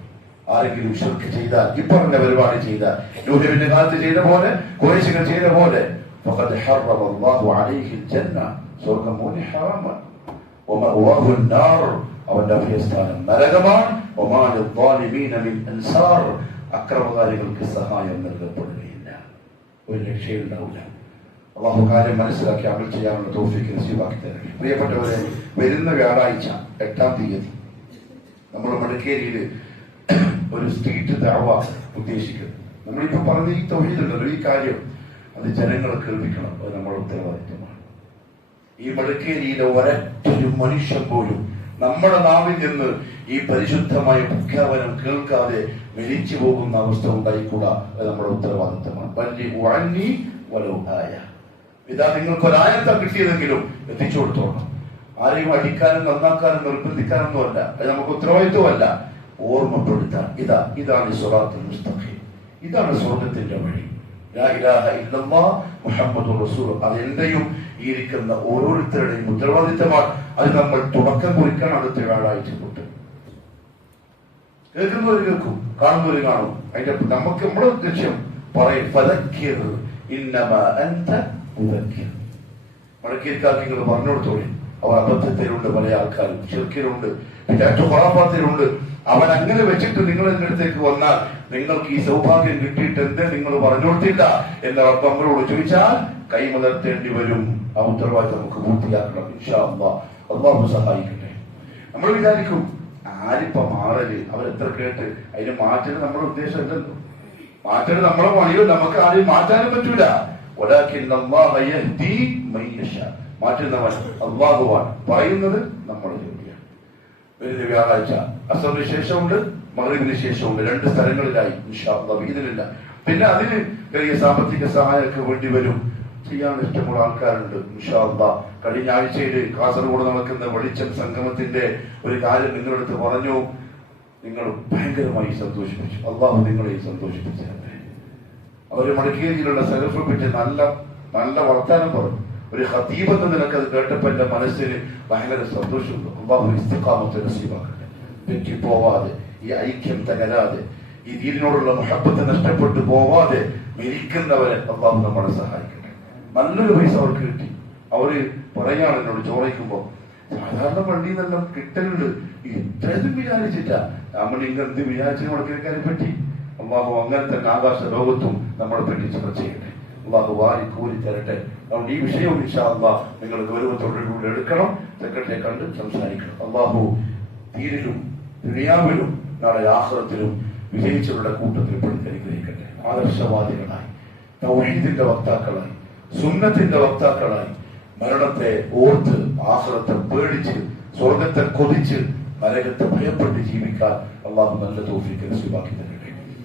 ആരെങ്കിലും ശിർക്ക് ചെയ്താൽ, ഈ പറഞ്ഞ പരിപാടി ചെയ്താൽ, നൂഹിന്റെ കാലത്ത് ചെയ്ത പോലെ, ഖുറൈശികൾ ചെയ്ത പോലെ, ഫഖദ് ഹറമ അല്ലാഹു അലൈഹിൽ ജന്ന, സ്വർഗ്ഗം മോനെ ഹറാമാണ്. വമഅവാഹു അന്നാർ, അവന്റെ അഭയസ്ഥാനം നരകമാണ്. വമാ ലിദ്ദാലിമീന മിൻ അൻസാർ, അക്രമകാരികൾക്ക് സഹായം നൽകപ്പെടുകയില്ല, ഒരു രക്ഷയുണ്ടാവില്ല. അള്ളാഹു കാര്യം മനസ്സിലാക്കി അമൽ ചെയ്യാനുള്ള തൗഫീഖ് നസീബാക്കി തരട്ടെ. പ്രിയപ്പെട്ടവരെ, വരുന്ന വ്യാഴാഴ്ച 8-ാം തീയതി നമ്മൾ മടക്കേരിയിൽ ഒരു സ്ട്രീറ്റ് ദഅവ ഉദ്ദേശിക്കുന്നു. നമ്മളിപ്പോ പറഞ്ഞ ഈ തൗഹീദുണ്ടല്ലോ, ഈ കാര്യം അത് ജനങ്ങളെ കേൾപ്പിക്കണം, അത് നമ്മുടെ ഉത്തരവാദിത്വമാണ്. ഈ മടക്കേരിയിലെ ഒരൊറ്റൊരു മനുഷ്യൻ പോലും നമ്മുടെ നാവിൽ നിന്ന് ഈ പരിശുദ്ധമായ പ്രഖ്യാപനം കേൾക്കാതെ മരിച്ചു പോകുന്ന അവസ്ഥ ഉണ്ടായിക്കൂടാ, അത് നമ്മുടെ ഉത്തരവാദിത്വമാണ്. ഇതാ നിങ്ങൾക്കൊരായത്ത കിട്ടിയതെങ്കിലും എത്തിച്ചു കൊടുത്തോളണം. ആരെയും അടിക്കാനും നന്നാക്കാനും നിർബന്ധിക്കാനൊന്നുമല്ല, അത് നമുക്ക് ഉത്തരവാദിത്വമല്ല, ഓർമ്മപ്പെടുത്താൻ. ഇതാണ് സിറാത്തുൽ മുസ്തഖീം, ഇതാണ് സ്വർഗത്തിന്റെ വഴി. ലാ ഇലാഹ ഇല്ലല്ലാഹ് മുഹമ്മദുർ റസൂൽ, അത് എന്റെയും ഈ ഇരിക്കുന്ന ഓരോരുത്തരുടെയും ഉത്തരവാദിത്തമാണ്. അത് നമ്മൾ തുടക്കം കുറിക്കാൻ അടുത്ത വ്യാഴാഴ്ച തൊട്ട്. കേൾക്കുന്നവർ കേൾക്കും, കാണുന്നവർ കാണും. അതിന്റെ നമുക്ക് നമ്മുടെ ലക്ഷ്യം പറയും, ഫദക്കിർ ഇന്നമാ അൻത മുദക്കിർ. മടക്കീർക്കാർക്ക് നിങ്ങൾ പറഞ്ഞു കൊടുത്തോളി. അവർ അബദ്ധത്തിലുണ്ട്, പല ആൾക്കാരും ശിർക്കിലുണ്ട്, ഖുറാഫാത്തിലുണ്ട്. അവൻ അങ്ങനെ വെച്ചിട്ട് നിങ്ങൾ എന്റെ അടുത്തേക്ക് വന്നാൽ നിങ്ങൾക്ക് ഈ സൗഭാഗ്യം കിട്ടിയിട്ട് എന്തേ നിങ്ങൾ പറഞ്ഞു കൊടുത്തില്ല എന്ന് നമ്മളോട് ചോദിച്ചാൽ കൈമലർത്തേണ്ടി വരും. ആ ഉത്തരവാദിത്തം നമുക്ക് പൂർത്തിയാക്കണം. ഇൻഷാ അല്ലാഹ്, അല്ലാഹു സഹായിക്കട്ടെ. നമ്മൾ വിചാരിക്കും ആരിപ്പ മാറല്, അവരെത്ര കേട്ട് അതിന് മാറ്റൽ നമ്മുടെ ഉദ്ദേശം അല്ലല്ലോ. മാറ്റൽ നമ്മളെ പണിയോ, നമുക്ക് ആരെയും മാറ്റാനും പറ്റൂല. മാറ്റുന്നവൻ അല്ലാഹുവാണ്, പറയുന്നത് നമ്മുടെ ജോലിയാണ്. വരുന്ന വ്യാഴാഴ്ച അസറിന് ശേഷമുണ്ട്, മഗ്‌രിബിന് ശേഷവും 2 സ്ഥലങ്ങളിലായി ഇൻഷാ അല്ലാഹ് ബിഇദ്നില്ല. പിന്നെ അതിന് ചെറിയ സാമ്പത്തിക സഹായമൊക്കെ വേണ്ടി വരും. ചെയ്യാൻ ഇഷ്ടമുള്ള ആൾക്കാരുണ്ട് ഇൻഷാ അല്ലാഹ്. കഴിഞ്ഞ ആഴ്ചയിൽ കാസർഗോഡ് നടക്കുന്ന വെളിച്ചം സംഗമത്തിന്റെ ഒരു കാര്യം നിങ്ങളടുത്ത് പറഞ്ഞു. നിങ്ങൾ ഭയങ്കരമായി സന്തോഷിപ്പിച്ചു. അള്ളാഹു നിങ്ങളെയും സന്തോഷിപ്പിച്ചു. അവര് മടക്കേരിയിലുള്ള സെൽഫ് പറ്റി നല്ല നല്ല വർത്താനം പറഞ്ഞു. ഒരു ഖതീബെന്ന് നിനക്കത് കേട്ടപ്പോ എന്റെ മനസ്സിന് ഭയങ്കര സന്തോഷമുണ്ട്. അള്ളാഹു ഇസ്തിഖാമത്ത് നസീബാക്കട്ടെ. തെറ്റിപ്പോവാതെ, ഈ ഐക്യം തകരാതെ, ഈ ദീനിനോടുള്ള മുഹബ്ബത്ത് നഷ്ടപ്പെട്ടു പോവാതെ മരിക്കുന്നവരെ അള്ളാഹു നമ്മളെ സഹായിക്കട്ടെ. നല്ലൊരു പൈസ അവർക്ക് കിട്ടി. അവര് പറയാണ് എന്നോട് ചോദിക്കുമ്പോ, സാധാരണ പള്ളിന്നെല്ലാം കിട്ടലുണ്ട്, ഇത്രയും വിചാരിച്ചിട്ടാ. നമ്മൾ ഇങ്ങനത്തെ വിചാരിച്ചു കൊടുക്കാനെ പറ്റി അള്ളാഹു അങ്ങനെ തന്നെ ആകാശ ലോകത്തും നമ്മളെ പറ്റി ചർച്ച ചെയ്യട്ടെ. അള്ളാഹു വാരി കൂലി തരട്ടെ. അതുകൊണ്ട് ഈ വിഷയവും ഇൻഷാ അല്ലാഹ് നിങ്ങൾ ഗൗരവത്തോടുകൂടി എടുക്കണം. സെക്രട്ടറിയെ കണ്ട് സംസാരിക്കണം. അള്ളാഹു ദീനിലും ദുനിയാവിലും നാളെ ആഖിറത്തിലും വിജയിച്ചവരുടെ കൂട്ടത്തിൽ പെടുത്തി അനുഗ്രഹിക്കട്ടെ. ആദർശവാദികളായി, തൗഹീദിന്റെ വക്താക്കളായി, സുന്നത്തിന്റെ വക്താക്കളായി, മരണത്തെ ഓർത്ത് ആഖിറത്തെ പേടിച്ച് സ്വർഗത്തെ കൊതിച്ച് നരകത്തെ ഭയപ്പെട്ട് ജീവിക്കാൻ അള്ളാഹു നല്ല തൗഫീഖ് നസീബാക്കി തരട്ടെ.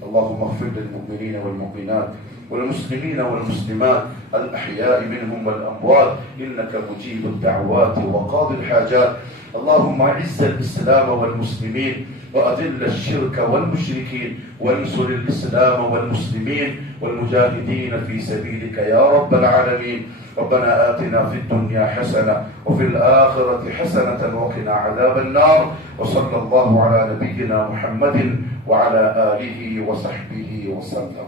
اللهم اغفر للمؤمنين والمؤمنات والمسلمين والمسلمات الأحياء منهم والأموات إنك مجيب الدعوات وقاضي الحاجات. اللهم أعز الإسلام والمسلمين وأذل الشرك والمشركين وانصر الإسلام والمسلمين والمجاهدين في سبيلك يا رب العالمين. ربنا آتنا في الدنيا حسنة وفي الآخرة حسنة وقنا عذاب النار. وصلى الله على نبينا محمد وعلى آله وصحبه وسلم.